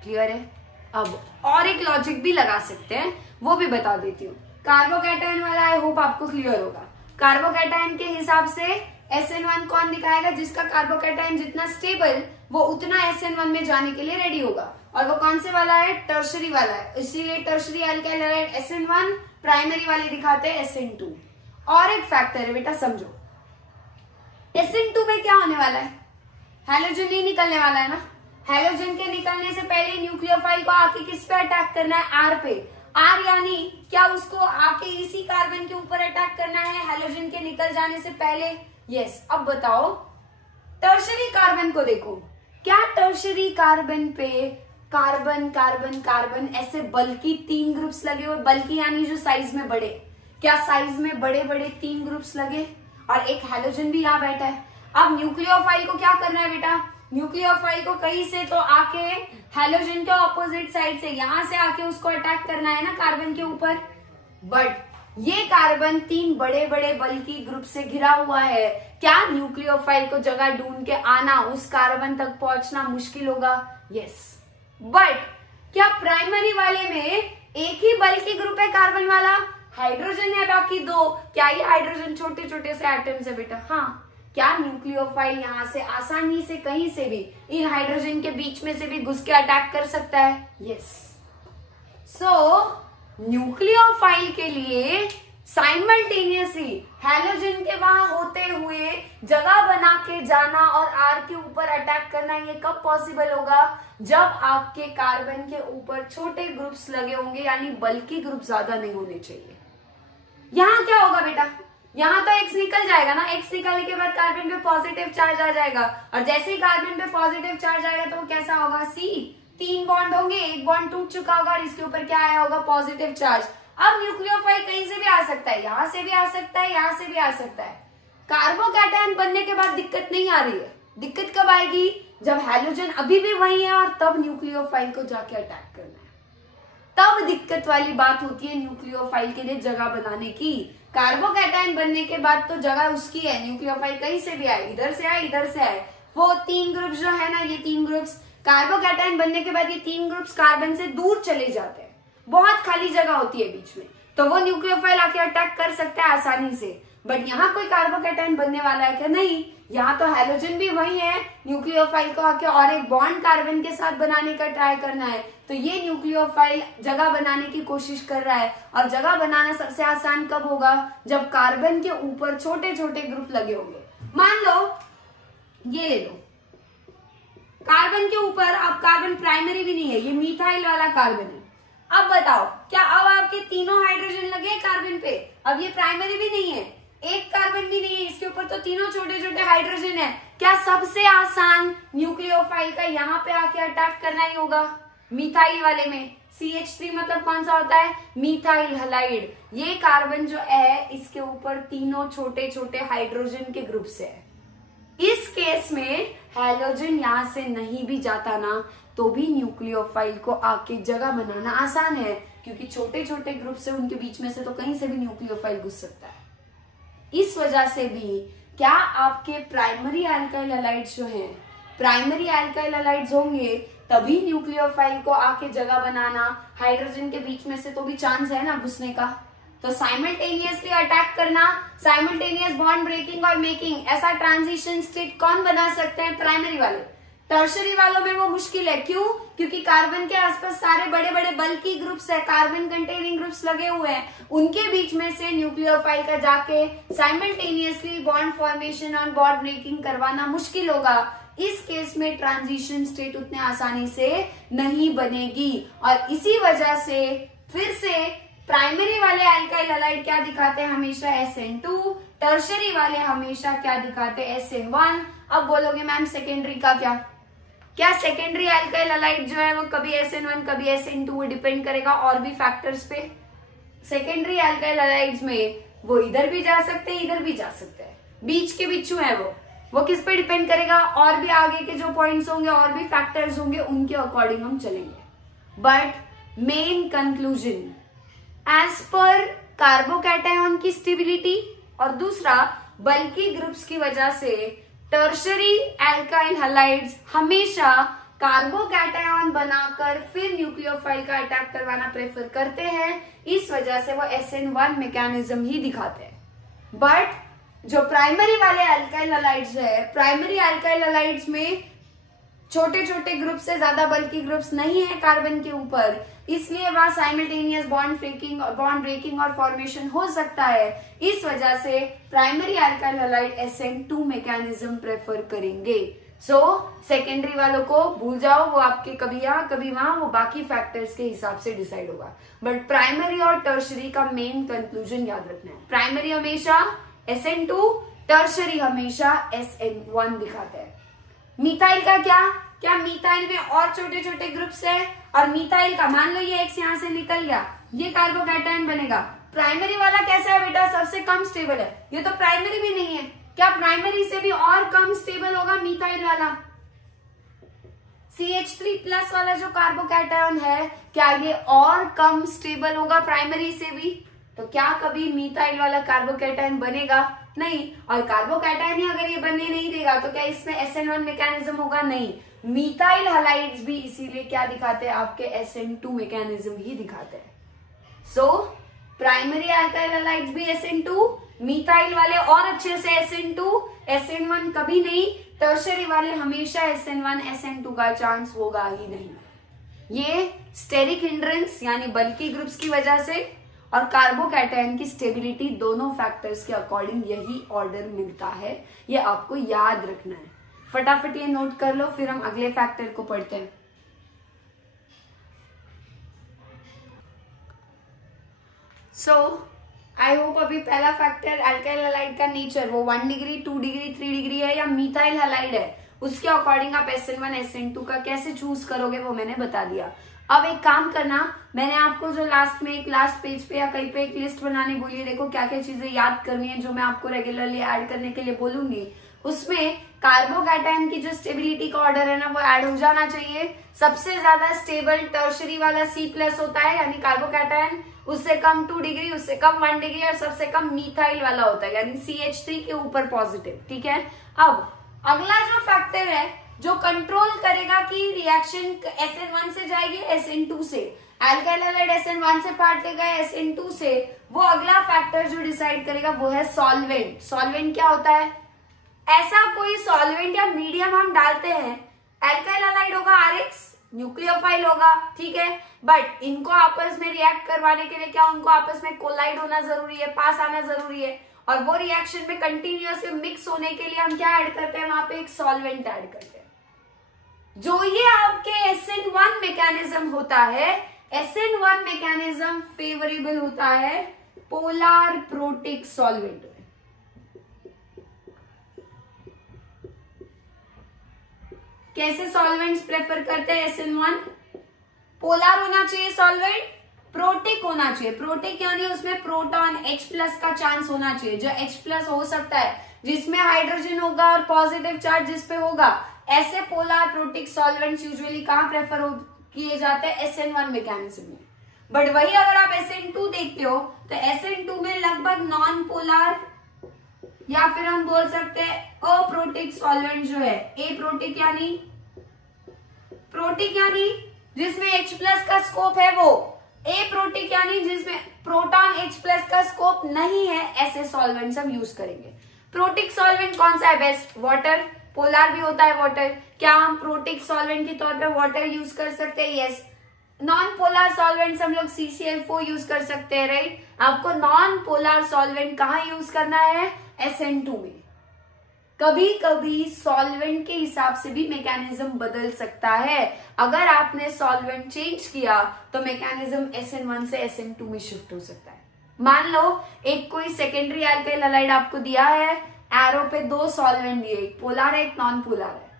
क्लियर है? अब और एक लॉजिक भी लगा सकते हैं, वो भी बता देती हूँ। कार्बोकैटायन वाला आई होप आपको क्लियर होगा। कार्बोकैटायन के हिसाब से SN1 कौन दिखाएगा? जिसका कार्बोकैटायन जितना स्टेबल वो उतना SN1 में जाने के लिए रेडी होगा। और वो कौन से वाला है? टर्शरी वाला है। इसीलिए tertiary alkyl halide SN1, primary वाले दिखाते हैं SN2। और एक फैक्टर है बेटा, समझो। SN2 में क्या होने वाला है? हैलोजन नहीं निकलने वाला है ना। हैलोजन के निकलने से पहले न्यूक्लियोफाइल को आके किस पे अटैक करना है? R पे। R यानी क्या उसको आके इसी कार्बन के ऊपर अटैक करना है हैलोजन के निकल जाने से पहले? यस। अब बताओ, टर्शरी कार्बन को देखो, क्या टर्शरी कार्बन पे कार्बन कार्बन कार्बन ऐसे बल्कि 3 ग्रुप्स लगे हुए? बल्कि यानी जो साइज में बड़े, क्या साइज में बड़े बड़े 3 ग्रुप्स लगे? और एक हैलोजन भी यहाँ बैठा है। अब न्यूक्लियोफाइल को क्या करना है बेटा? न्यूक्लियोफाइल को कहीं से तो आके हैलोजन के ऑपोजिट साइड से, यहां से आके उसको अटैक करना है ना कार्बन के ऊपर। बट ये कार्बन 3 बड़े बड़े बल्कि ग्रुप से घिरा हुआ है। क्या न्यूक्लियोफाइल को जगह ढूंढ के आना, उस कार्बन तक पहुंचना मुश्किल होगा? यस। बट क्या प्राइमरी वाले में एक ही बल्कि ग्रुप है कार्बन वाला? हाइड्रोजन है बाकी 2। क्या ये हाइड्रोजन छोटे छोटे से एटम्स है बेटा? हाँ। क्या न्यूक्लियोफाइल यहाँ से आसानी से कहीं से भी इन हाइड्रोजन के बीच में से भी घुस के अटैक कर सकता है? यस। सो न्यूक्लियोफाइल के लिए साइमल्टेनियसली हैलोजन के वहां होते हुए जगह बना के जाना और R के ऊपर अटैक करना, ये कब पॉसिबल होगा? जब आपके कार्बन के ऊपर छोटे ग्रुप्स लगे होंगे, यानी बल्कि ग्रुप ज्यादा नहीं होने चाहिए। यहाँ क्या होगा बेटा? यहाँ तो X निकल जाएगा ना। X निकलने के बाद कार्बन पे पॉजिटिव चार्ज आ जाएगा, और जैसे ही कार्बन पे पॉजिटिव चार्ज आएगा तो वो कैसा होगा? C। 3 बॉन्ड होंगे, एक बॉन्ड टूट चुका होगा और इसके ऊपर क्या आया होगा? Positive charge. अब न्यूक्लियोफाइल कहीं से भी आ सकता है, यहाँ से भी आ सकता है, यहाँ से भी आ सकता है। कार्बोकैटायन बनने के बाद दिक्कत नहीं आ रही है। दिक्कत कब आएगी? जब हैलोजन अभी भी वही है और तब न्यूक्लियोफाइल को जाके अटैक करना है, तब दिक्कत वाली बात होती है न्यूक्लियोफाइल के लिए जगह बनाने की। कार्बोकैटायन बनने के बाद तो जगह उसकी है, न्यूक्लियोफाइल कहीं से भी आए, इधर से आए, इधर से आए। वो 3 ग्रुप्स जो है ना, ये 3 ग्रुप्स कार्बोकैटायन बनने के बाद ये 3 ग्रुप्स कार्बन से दूर चले जाते हैं, बहुत खाली जगह होती है बीच में, तो वो न्यूक्लियोफाइल आके अटैक कर सकता है आसानी से। बट यहाँ कोई कार्बोकैटायन बनने वाला है क्या? नहीं, यहाँ तो हैलोजन भी वही है, न्यूक्लियोफाइल को आके और एक बॉन्ड कार्बन के साथ बनाने का ट्राई करना है। तो ये न्यूक्लियोफाइल जगह बनाने की कोशिश कर रहा है, और जगह बनाना सबसे आसान कब होगा? जब कार्बन के ऊपर छोटे छोटे ग्रुप लगे होंगे। मान लो ये ले लो, कार्बन के ऊपर अब कार्बन प्राइमरी भी नहीं है, ये मिथाइल वाला कार्बन है। अब बताओ, क्या अब आपके तीनों हाइड्रोजन लगे कार्बन पे? अब ये प्राइमरी भी नहीं है, एक कार्बन भी नहीं है, इसके ऊपर तो तीनों छोटे छोटे हाइड्रोजन है। क्या सबसे आसान न्यूक्लियोफाइल का यहाँ पे आके अटैक करना ही होगा? मिथाइल वाले में CH3 मतलब कौन सा होता है? Methyl halide. ये कार्बन जो है इसके ऊपर तीनों छोटे छोटे हाइड्रोजन के ग्रुप से है। इस केस में हैलोजन यहां से नहीं भी जाता ना, तो भी न्यूक्लियोफाइल को आके जगह बनाना आसान है, क्योंकि छोटे छोटे ग्रुप से उनके बीच में से तो कहीं से भी न्यूक्लियोफाइल घुस सकता है। इस वजह से भी क्या आपके प्राइमरी अल्काइल हैलाइड्स जो हैं, प्राइमरी अल्काइल हैलाइड्स होंगे तभी न्यूक्लियोफाइल को आके जगह बनाना, हाइड्रोजन के बीच में से तो भी चांस है ना घुसने का। तो साइमल्टेनियसली अटैक करना, साइमल्टेनियस बॉन्ड ब्रेकिंग और मेकिंग, ऐसा ट्रांजिशन स्टेट कौन बना सकते हैं? प्राइमरी वाले। टर्शरी वालों में वो मुश्किल है, क्यों? क्योंकि कार्बन के आसपास सारे बड़े बड़े बल्की ग्रुप्स है, कार्बन कंटेनिंग ग्रुप्स लगे हुए हैं, उनके बीच में से न्यूक्लियोफाइल का जाके साइमल्टेनियसली बॉन्ड फॉर्मेशन और बॉन्ड ब्रेकिंग करवाना मुश्किल होगा। इस केस में ट्रांजिशन स्टेट उतने आसानी से नहीं बनेगी, और इसी वजह से फिर से प्राइमरी वाले अल्काइल हैलाइड क्या दिखाते हैं? हमेशा SN2। टर्शरी वाले हमेशा क्या दिखाते हैं? SN1। अब बोलोगे मैम सेकेंडरी का क्या? क्या सेकेंडरी अल्काइल हैलाइड जो है वो कभी SN1 कभी SN2 डिपेंड करेगा और भी फैक्टर्स पे? सेकेंडरी अल्काइल हैलाइड्स में वो इधर भी जा सकते हैं, इधर भी जा सकते हैं, बीच के बिच्छू है वो किस पे डिपेंड करेगा? और भी आगे के जो पॉइंट्स होंगे और भी फैक्टर्स होंगे उनके अकॉर्डिंग हम चलेंगे। But main conclusion as per carbocation की स्टेबिलिटी और दूसरा बल्की ग्रुप्स की वजह से टर्शरी अल्काइल हैलाइड्स हमेशा कार्बोकैटायन बनाकर फिर न्यूक्लियोफाइल का अटैक करवाना प्रेफर करते हैं। इस वजह से वो SN1 मैकेनिज्म ही दिखाते हैं। बट जो प्राइमरी वाले अल्काइल हैलाइड्स है, प्राइमरी अल्काइल हैलाइड्स में छोटे छोटे ग्रुप से ज्यादा बल्कि ग्रुप्स नहीं है कार्बन के ऊपर, इसलिए वहां साइमल्टेनियस बॉन्ड ब्रेकिंग और फॉर्मेशन हो सकता है। इस वजह से primary alkyl halide SN2 mechanism prefer करेंगे। सो सेकेंडरी वालों को भूल जाओ, वो आपके कभी यहाँ कभी वहां, वो बाकी फैक्टर्स के हिसाब से डिसाइड होगा। बट प्राइमरी और टर्शरी का मेन कंक्लूजन याद रखना है, प्राइमरी हमेशा SN2, टर्शरी हमेशा SN1 दिखाता है। मिथाइल का क्या मिथाइल में और छोटे छोटे ग्रुप्स है, और मिथाइल का मान लो ये एक्स यहाँ से निकल गया, ये कार्बोकैटायन बनेगा। प्राइमरी वाला कैसा है बेटा? सबसे कम स्टेबल है, ये तो प्राइमरी भी नहीं है। क्या प्राइमरी से भी और कम स्टेबल होगा मिथाइल वाला? CH3+ वाला जो कार्बोकैटायन है, क्या ये और कम स्टेबल होगा प्राइमरी से भी? तो क्या कभी मिथाइल वाला कार्बोकैटायन बनेगा? नहीं। और कार्बोकैटायन ही अगर ये बनने नहीं देगा तो क्या इसमें SN1 मैकेनिज्म होगा? नहीं। मिथाइल हैलाइड्स भी इसीलिए क्या दिखाते हैं? आपके SN2 मैकेनिज्म ही दिखाते हैं। सो प्राइमरी अल्काइल हैलाइड्स भी SN2, मिथाइल वाले और अच्छे से SN2, SN1 कभी नहीं, टर्शरी वाले हमेशा SN1, SN2 का चांस होगा ही नहीं। ये स्टेरिक हिंड्रेंस यानी बल्की ग्रुप्स की वजह से और कार्बोकैटायन की स्टेबिलिटी, दोनों फैक्टर्स के अकॉर्डिंग यही ऑर्डर मिलता है। ये आपको याद रखना है। फटाफट ये नोट कर लो, फिर हम अगले फैक्टर को पढ़ते हैं। सो आई होप अभी पहला फैक्टर अल्काइल हैलाइड का नेचर वो 1 डिग्री, 2 डिग्री, 3 डिग्री है या मिथाइल हैलाइड है, उसके अकॉर्डिंग आप SN1, SN2 का कैसे चूज करोगे वो मैंने बता दिया। अब एक काम करना, मैंने आपको जो लास्ट में एक लास्ट पेज पे या कहीं पे एक लिस्ट बनाने बोली है, देखो क्या क्या चीजें याद करनी है जो मैं आपको रेगुलरली ऐड करने के लिए बोलूंगी। उसमें कार्बोकैटायन की जो स्टेबिलिटी का ऑर्डर है ना वो ऐड हो जाना चाहिए। सबसे ज्यादा स्टेबल टर्शरी वाला C+ होता है यानी कार्बोकैटायन, उससे कम 2 डिग्री, उससे कम 1 डिग्री और सबसे कम मिथाइल वाला होता है यानी CH3 के ऊपर पॉजिटिव। ठीक है। अब अगला जो फैक्टर है जो कंट्रोल करेगा कि रिएक्शन SN1 से जाएगी SN2 से, अल्काइल हैलाइड SN1 से पार्ट लेगा SN2 से, वो अगला फैक्टर जो डिसाइड करेगा वो है सॉल्वेंट। सॉल्वेंट क्या होता है? ऐसा कोई सॉल्वेंट या मीडियम हम डालते हैं, एल्काइल हैलाइड होगा RH, न्यूक्लियोफाइल होगा, ठीक है, बट इनको आपस में रिएक्ट करवाने के लिए क्या उनको आपस में कोलाइड होना जरूरी है, पास आना जरूरी है, और वो रिएक्शन में कंटिन्यूअसली मिक्स होने के लिए हम क्या ऐड करते हैं? वहां पे एक सॉल्वेंट ऐड करते हैं। जो ये आपके SN1 मैकेनिज्म होता है, SN1 मैकेनिज्म फेवरेबल होता है पोलर प्रोटिक सॉल्वेंट। कैसे सॉल्वेंट्स प्रेफर करते हैं SN1? पोलर होना चाहिए सॉल्वेंट, प्रोटिक होना चाहिए। प्रोटिक यानी उसमें प्रोटॉन H+ का चांस होना चाहिए। जो H+ हो सकता है जिसमें हाइड्रोजन होगा और पॉजिटिव चार्ज जिसपे होगा, ऐसे पोलर प्रोटिक सॉल्वेंट्स यूजुअली कहां प्रेफर किए जाते हैं? SN1 मैकेनिज्म में। बट वही अगर आप SN2 देखते हो तो SN2 में लगभग नॉन पोलर या फिर हम बोल सकते हैं अप्रोटिक सॉल्वेंट जो है, एप्रोटिक यानी जिसमें H+ का स्कोप है वो, एप्रोटिक यानी जिसमें प्रोटॉन H+ का स्कोप नहीं है, ऐसे सॉल्वेंट्स हम यूज करेंगे। प्रोटिक सॉल्वेंट कौन सा है बेस्ट? वाटर। पोलर भी होता है वाटर। क्या हम प्रोटिक सॉल्वेंट के तौर पे वाटर यूज कर सकते हैं? यस। नॉन पोलर सॉल्वेंट्स हम लोग CCl4 यूज कर सकते हैं, राइट। आपको नॉन पोलर सॉल्वेंट कहाँ यूज करना है? SN2 में। कभी कभी सॉल्वेंट के हिसाब से भी मैकेनिज्म बदल सकता है। अगर आपने सॉल्वेंट चेंज किया तो मैकेनिज्म SN1 से SN2 में शिफ्ट हो सकता है। मान लो एक कोई सेकेंडरी एल्काइल हैलाइड आपको दिया है, एरो पे 2 सॉल्वेंट दिए, एक पोलर है एक नॉन पोलर है।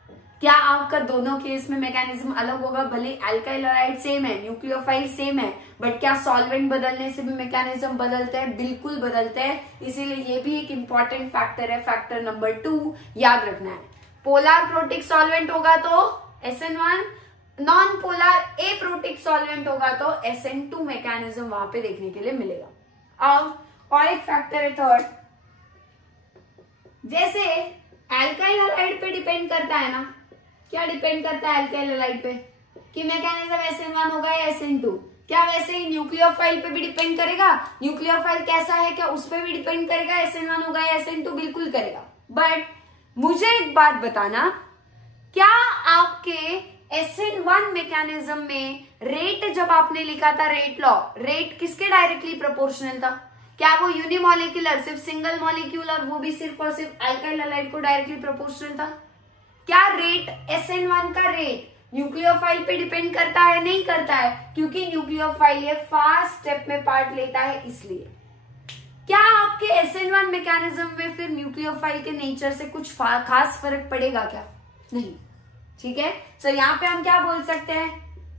क्या आपका दोनों केस में मैकेनिज्म अलग होगा? भले एल्काइल हैलाइड सेम है, न्यूक्लियोफाइल सेम है, बट क्या सॉल्वेंट बदलने से भी मैकेनिज्म बदलते हैं? बिल्कुल बदलते हैं। इसीलिए ये भी एक इंपॉर्टेंट फैक्टर है, फैक्टर नंबर 2 याद रखना है। पोलर प्रोटिक सॉल्वेंट होगा तो SN1, non polar aprotic solvent होगा तो SN2 मैकेनिज्म वहां पे देखने के लिए मिलेगा। अब और एक फैक्टर है थर्ड, जैसे एल्काइल हैलाइड पे डिपेंड करता है ना, क्या डिपेंड करता है एल्काइल हैलाइड पे कि मैकेनिज्म SN1 होगा या SN2? क्या वैसे ही न्यूक्लियोफाइल पे भी डिपेंड करेगा? न्यूक्लियोफाइल कैसा है क्या उस पर भी डिपेंड करेगा SN1 होगा या SN2? बिल्कुल करेगा। बट मुझे एक बात बताना, क्या आपके SN1 मैकेनिज्म में रेट जब आपने लिखा था रेट लॉ, रेट किसके डायरेक्टली प्रोपोर्शनल था? क्या वो यूनिमोलिकुलर सिर्फ सिंगल मॉलिक्यूल और वो भी सिर्फ और सिर्फ एल्काइल हैलाइड को डायरेक्टली प्रोपोर्शनल था? क्या रेट SN1 का रेट न्यूक्लियोफाइल पे डिपेंड करता है? नहीं करता है, क्योंकि न्यूक्लियोफाइल ये फास्ट स्टेप में पार्ट लेता है इसलिए। क्या आपके SN1 मैकेनिज्म में फिर न्यूक्लियोफाइल के नेचर से कुछ खास फर्क पड़ेगा क्या? नहीं, ठीक है। सो यहाँ पे हम क्या बोल सकते हैं?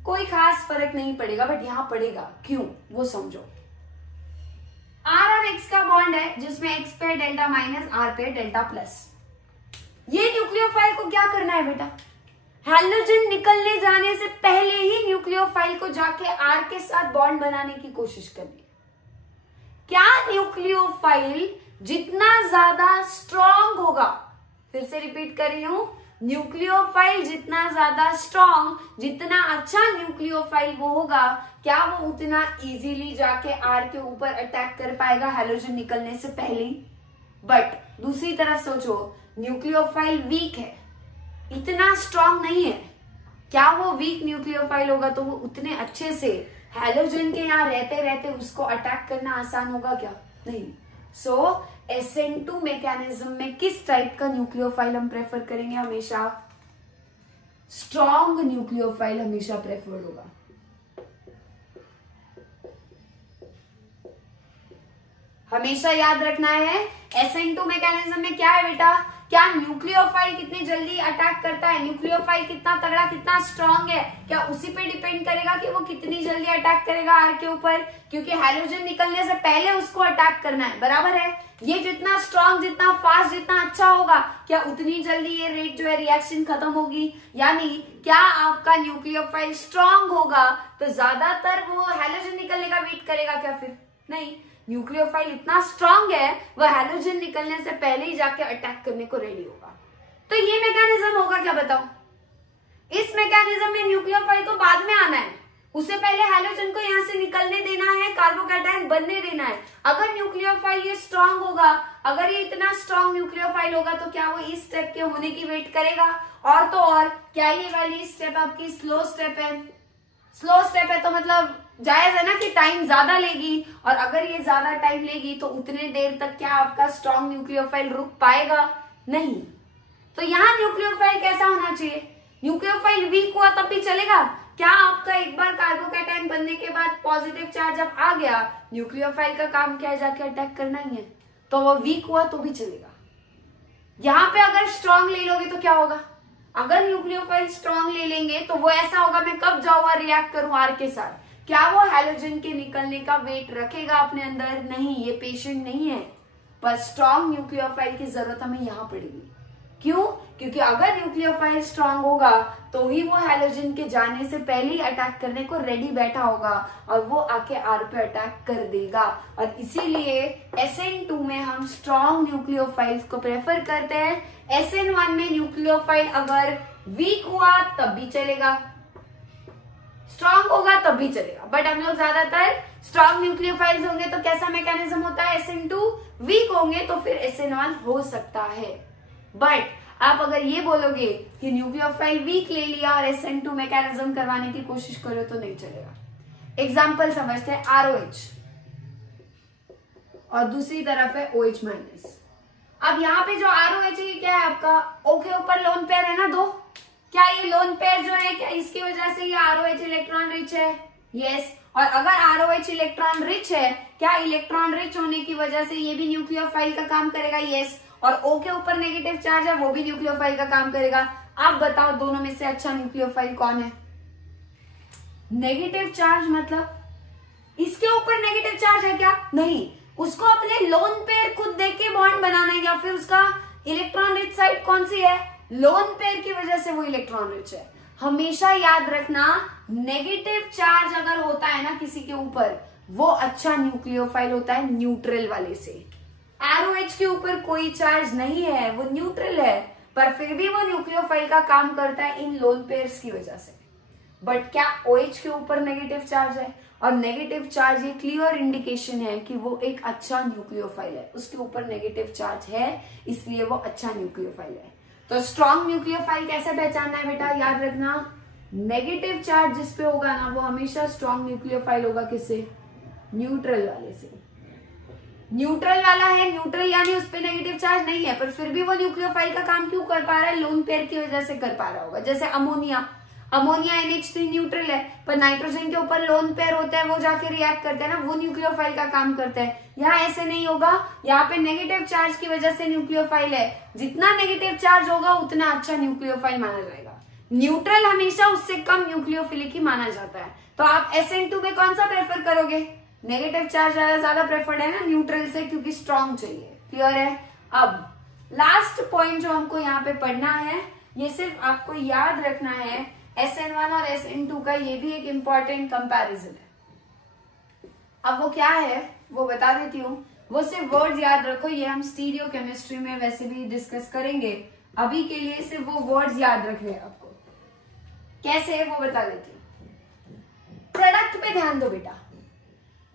कोई खास फर्क नहीं पड़ेगा, बट यहाँ पड़ेगा। क्यों वो समझो। R और X का बॉन्ड है जिसमें X पे डेल्टा माइनस, R पे डेल्टा प्लस। ये न्यूक्लियोफाइल को क्या करना है बेटा? हैलोजन निकलने जाने से पहले ही न्यूक्लियोफाइल को जाके R के साथ बॉन्ड बनाने की कोशिश करनी है। क्या न्यूक्लियोफाइल जितना ज्यादा स्ट्रॉन्ग होगा, फिर से रिपीट कर रही हूं, न्यूक्लियोफाइल जितना ज्यादा स्ट्रॉन्ग, जितना अच्छा न्यूक्लियोफाइल वो होगा, क्या वो उतना इजीली जाके R के ऊपर अटैक कर पाएगा हैलोजन निकलने से पहले? बट दूसरी तरफ सोचो, न्यूक्लियोफाइल वीक है, इतना स्ट्रॉन्ग नहीं है, क्या वो वीक न्यूक्लियोफाइल होगा तो वो उतने अच्छे से हैलोजन के यहाँ रहते रहते उसको अटैक करना आसान होगा क्या? नहीं। सो SN2 मैकेनिज्म में किस टाइप का न्यूक्लियोफाइल हम प्रेफर करेंगे? हमेशा स्ट्रॉन्ग न्यूक्लियोफाइल हमेशा प्रेफर्ड होगा। हमेशा याद रखना है SN2 मैकेनिज्म में क्या है बेटा? क्या न्यूक्लियोफाइल कितनी जल्दी अटैक करता है, न्यूक्लियोफाइल कितना तगड़ा कितना स्ट्रॉन्ग है, क्या उसी पे डिपेंड करेगा कि वो कितनी जल्दी अटैक करेगा R के ऊपर? क्योंकि हैलोजन निकलने से पहले उसको अटैक करना है, बराबर है। ये जितना स्ट्रॉन्ग, जितना फास्ट, जितना अच्छा होगा, क्या उतनी जल्दी ये रेट जो है रिएक्शन खत्म होगी? यानी क्या आपका न्यूक्लियोफाइल स्ट्रॉन्ग होगा तो ज्यादातर वो हैलोजन निकलने का वेट करेगा क्या? फिर नहीं। न्यूक्लियोफाइल इतना स्ट्रॉन्ग है, वह हैलोजन निकलने से पहले ही जाके अटैक करने को रेडी होगा। तो ये मैकेनिज्म होगा क्या बताओ? इस मैकेनिज्म में न्यूक्लियोफाइल को बाद में आना है, उससे पहले हैलोजन को यहाँ से निकलने देना है, कार्बोकैटायन बनने देना है। अगर न्यूक्लियोफाइल ये स्ट्रांग होगा, अगर ये इतना स्ट्रांग न्यूक्लियोफाइल होगा तो क्या वो इस स्टेप के होने की वेट करेगा? और तो और क्या ये वाली स्टेप आपकी स्लो स्टेप है? स्लो स्टेप है तो मतलब जायज है ना कि टाइम ज्यादा लेगी, और अगर ये ज्यादा टाइम लेगी तो उतने देर तक क्या आपका स्ट्रांग न्यूक्लियोफाइल रुक पाएगा? नहीं। तो यहाँ न्यूक्लियोफाइल कैसा होना चाहिए? न्यूक्लियोफाइल वीक हुआ तब भी चलेगा? क्या आपका एक बार कार्बोकैटायन बनने के बाद पॉजिटिव चार्ज अब आ गया, न्यूक्लियोफाइल का काम क्या है? जाके अटैक करना ही है, तो वो वीक हुआ तो भी चलेगा। यहाँ पे अगर स्ट्रांग ले लोगे तो क्या होगा? अगर न्यूक्लियोफाइल स्ट्रांग ले लेंगे तो वो ऐसा होगा, मैं कब जाऊंगा रिएक्ट करूं आर के साथ, क्या वो हैलोजन के निकलने का वेट रखेगा अपने अंदर? नहीं, ये पेशेंट नहीं है। पर स्ट्रांग न्यूक्लियोफाइल की जरूरत हमें यहाँ पड़ेगी। क्यों? क्योंकि अगर न्यूक्लियोफाइल स्ट्रांग होगा तो ही वो हैलोजन के जाने से पहले ही अटैक करने को रेडी बैठा होगा और वो आके आर पे अटैक कर देगा। और इसीलिए SN2 में हम स्ट्रांग न्यूक्लियोफाइल्स को प्रेफर करते हैं। SN1 में न्यूक्लियोफाइल अगर वीक हुआ तब भी चलेगा, स्ट्रांग होगा तब भी चलेगा, बट हम लोग ज्यादातर स्ट्रांग न्यूक्लियोफाइल्स होंगे तो कैसा मैकेनिज्म होता है? SN2 वीक होंगे तो फिर SN1 हो सकता है। बट आप अगर ये बोलोगे कि न्यूक्लियोफाइल वीक ले लिया और SN2 मैकेनिज्म करवाने की कोशिश करो तो नहीं चलेगा। एग्जाम्पल समझते हैं, ROH और दूसरी तरफ है OH-। अब यहाँ पे जो ROH है क्या है आपका? O के ऊपर लोन पेयर है ना दो, क्या ये लोन पेयर जो है क्या इसकी वजह से ये ROH इलेक्ट्रॉन रिच है? यस। और अगर ROH इलेक्ट्रॉन रिच है, क्या इलेक्ट्रॉन रिच होने की वजह से ये भी न्यूक्लियोफाइल का काम करेगा? यस। और O के ऊपर नेगेटिव चार्ज है, वो भी न्यूक्लियोफाइल का काम करेगा। आप बताओ दोनों में से अच्छा न्यूक्लियोफाइल कौन है? नेगेटिव चार्ज मतलब इसके ऊपर नेगेटिव चार्ज है क्या? नहीं, उसको अपने लोन पेयर खुद देख के बॉन्ड बनाना है, या फिर उसका इलेक्ट्रॉन रिच साइड कौन सी है? लोन पेयर की वजह से वो इलेक्ट्रॉन रिच है। हमेशा याद रखना, नेगेटिव चार्ज अगर होता है ना किसी के ऊपर, वो अच्छा न्यूक्लियोफाइल होता है न्यूट्रल वाले से। ROH के ऊपर कोई चार्ज नहीं है, वो न्यूट्रल है, पर फिर भी वो न्यूक्लियोफाइल का काम करता है इन लोन पेयर्स की वजह से। बट क्या OH के ऊपर नेगेटिव चार्ज है? और नेगेटिव चार्ज ये क्लियर इंडिकेशन है कि वो एक अच्छा न्यूक्लियोफाइल है, उसके ऊपर नेगेटिव चार्ज है इसलिए वो अच्छा न्यूक्लियोफाइल है। तो स्ट्रॉन्ग न्यूक्लियोफाइल कैसे पहचानना है बेटा? याद रखना, नेगेटिव चार्ज जिसपे होगा ना वो हमेशा स्ट्रॉन्ग न्यूक्लियोफाइल होगा। किससे? न्यूट्रल वाले से। न्यूट्रल वाला है, न्यूट्रल यानी उस पर नेगेटिव चार्ज नहीं है, पर फिर भी वो न्यूक्लियोफाइल का काम क्यों कर पा रहा है? लोन पेयर की वजह से कर पा रहा होगा। जैसे अमोनिया NH3 न्यूट्रल है, पर नाइट्रोजन के ऊपर लोन पेयर होता है, वो जाके रिएक्ट करता है ना, वो न्यूक्लियोफाइल का काम करता है। यहाँ ऐसे नहीं होगा, यहाँ पे नेगेटिव चार्ज की वजह से न्यूक्लियोफाइल है, जितना नेगेटिव चार्ज होगा उतना अच्छा न्यूक्लियोफाइल माना जाएगा। न्यूट्रल हमेशा उससे कम न्यूक्लियोफिलिक ही माना जाता है। तो आप SN2 में कौन सा प्रेफर करोगे? नेगेटिव चार्ज ज्यादा प्रेफर्ड है ना न्यूट्रल से, क्योंकि स्ट्रॉन्ग चाहिए। क्लियर है? अब लास्ट पॉइंट जो हमको यहाँ पे पढ़ना है, ये सिर्फ आपको याद रखना है, SN1 और SN2 का ये भी एक इम्पॉर्टेंट कंपैरिजन है। अब वो क्या है वो बता देती हूँ, वो सिर्फ वर्ड्स याद रखो, ये हम स्टीरियो केमिस्ट्री में वैसे भी डिस्कस करेंगे। अभी के लिए सिर्फ वो वर्ड्स याद रखने हैं आपको। कैसे है वो बता देती हूँ। प्रोडक्ट पे ध्यान दो बेटा।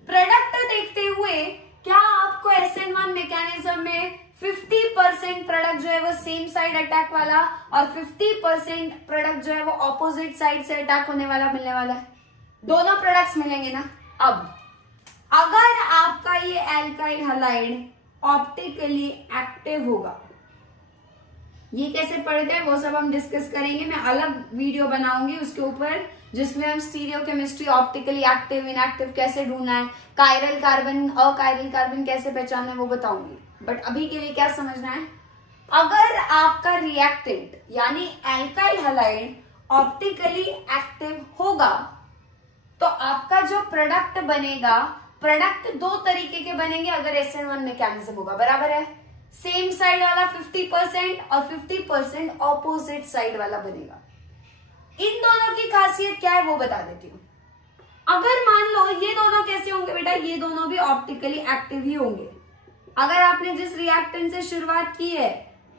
प्रोडक्ट देखते हुए क्या आपको SN1 मैकेनिज्म में 50% प्रोडक्ट जो है वो सेम साइड अटैक वाला और 50% प्रोडक्ट जो है वो ऑपोजिट साइड से अटैक होने वाला मिलने वाला है? दोनों प्रोडक्ट्स मिलेंगे ना। अब अगर आपका ये एल्काइल हैलाइड ऑप्टिकली एक्टिव होगा, ये कैसे पढ़ते हैं वो सब हम डिस्कस करेंगे। मैं अलग वीडियो बनाऊंगी उसके ऊपर, जिसमें हम stereo chemistry, optically active inactive कैसे ढूंढना है, कायरल कार्बन अकायरल कार्बन कैसे पहचानना है वो बताऊंगी। बट अभी के लिए क्या समझना है, अगर आपका रिएक्टेंट यानी एल्काइल हैलाइड ऑप्टिकली एक्टिव होगा तो आपका जो प्रोडक्ट बनेगा, प्रोडक्ट दो तरीके के बनेंगे अगर SN1 मैकेनिज्म होगा, बराबर है। सेम साइड वाला 50% और 50% ऑपोजिट साइड वाला बनेगा। इन दोनों की खासियत क्या है वो बता देती हूँ। अगर मान लो ये दोनों कैसे होंगे बेटा, ये दोनों भी ऑप्टिकली एक्टिव ही होंगे। अगर आपने जिस रिएक्टेंट से शुरुआत की है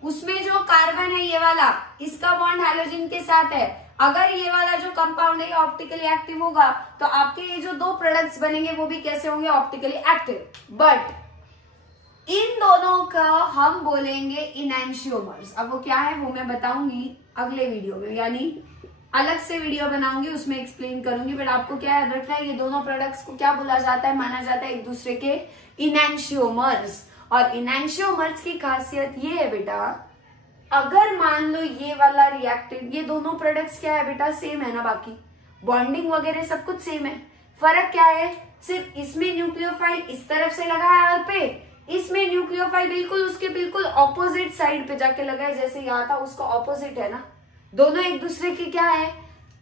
उसमें जो कार्बन है ये वाला, इसका बॉन्ड हैलोजन के साथ है, अगर ये वाला जो कंपाउंड है ऑप्टिकली एक्टिव होगा तो आपके ये जो दो प्रोडक्ट्स बनेंगे वो भी कैसे होंगे, ऑप्टिकली एक्टिव। बट इन दोनों का हम बोलेंगे इनैंशियोमर्स। अब वो क्या है वो मैं बताऊंगी अगले वीडियो में, यानी अलग से वीडियो बनाऊंगी उसमें एक्सप्लेन करूंगी। बट आपको क्या याद रखना है, ये दोनों प्रोडक्ट्स को क्या बोला जाता है, माना जाता है एक दूसरे के इनैंशियोमर्स। और इनैंशियोमर्स की खासियत ये है बेटा, अगर मान लो ये वाला रिएक्टेंट, ये दोनों प्रोडक्ट्स क्या है बेटा, सेम है ना, बाकी बॉन्डिंग वगैरह सब कुछ सेम है। फर्क क्या है, सिर्फ इसमें न्यूक्लियोफाइल इस तरफ से लगा है आर पे, इसमें न्यूक्लियोफाइल बिल्कुल उसके बिल्कुल ऑपोजिट साइड पे जाके लगा है, जैसे यहाँ था उसका ऑपोजिट है ना। दोनों एक दूसरे की क्या है,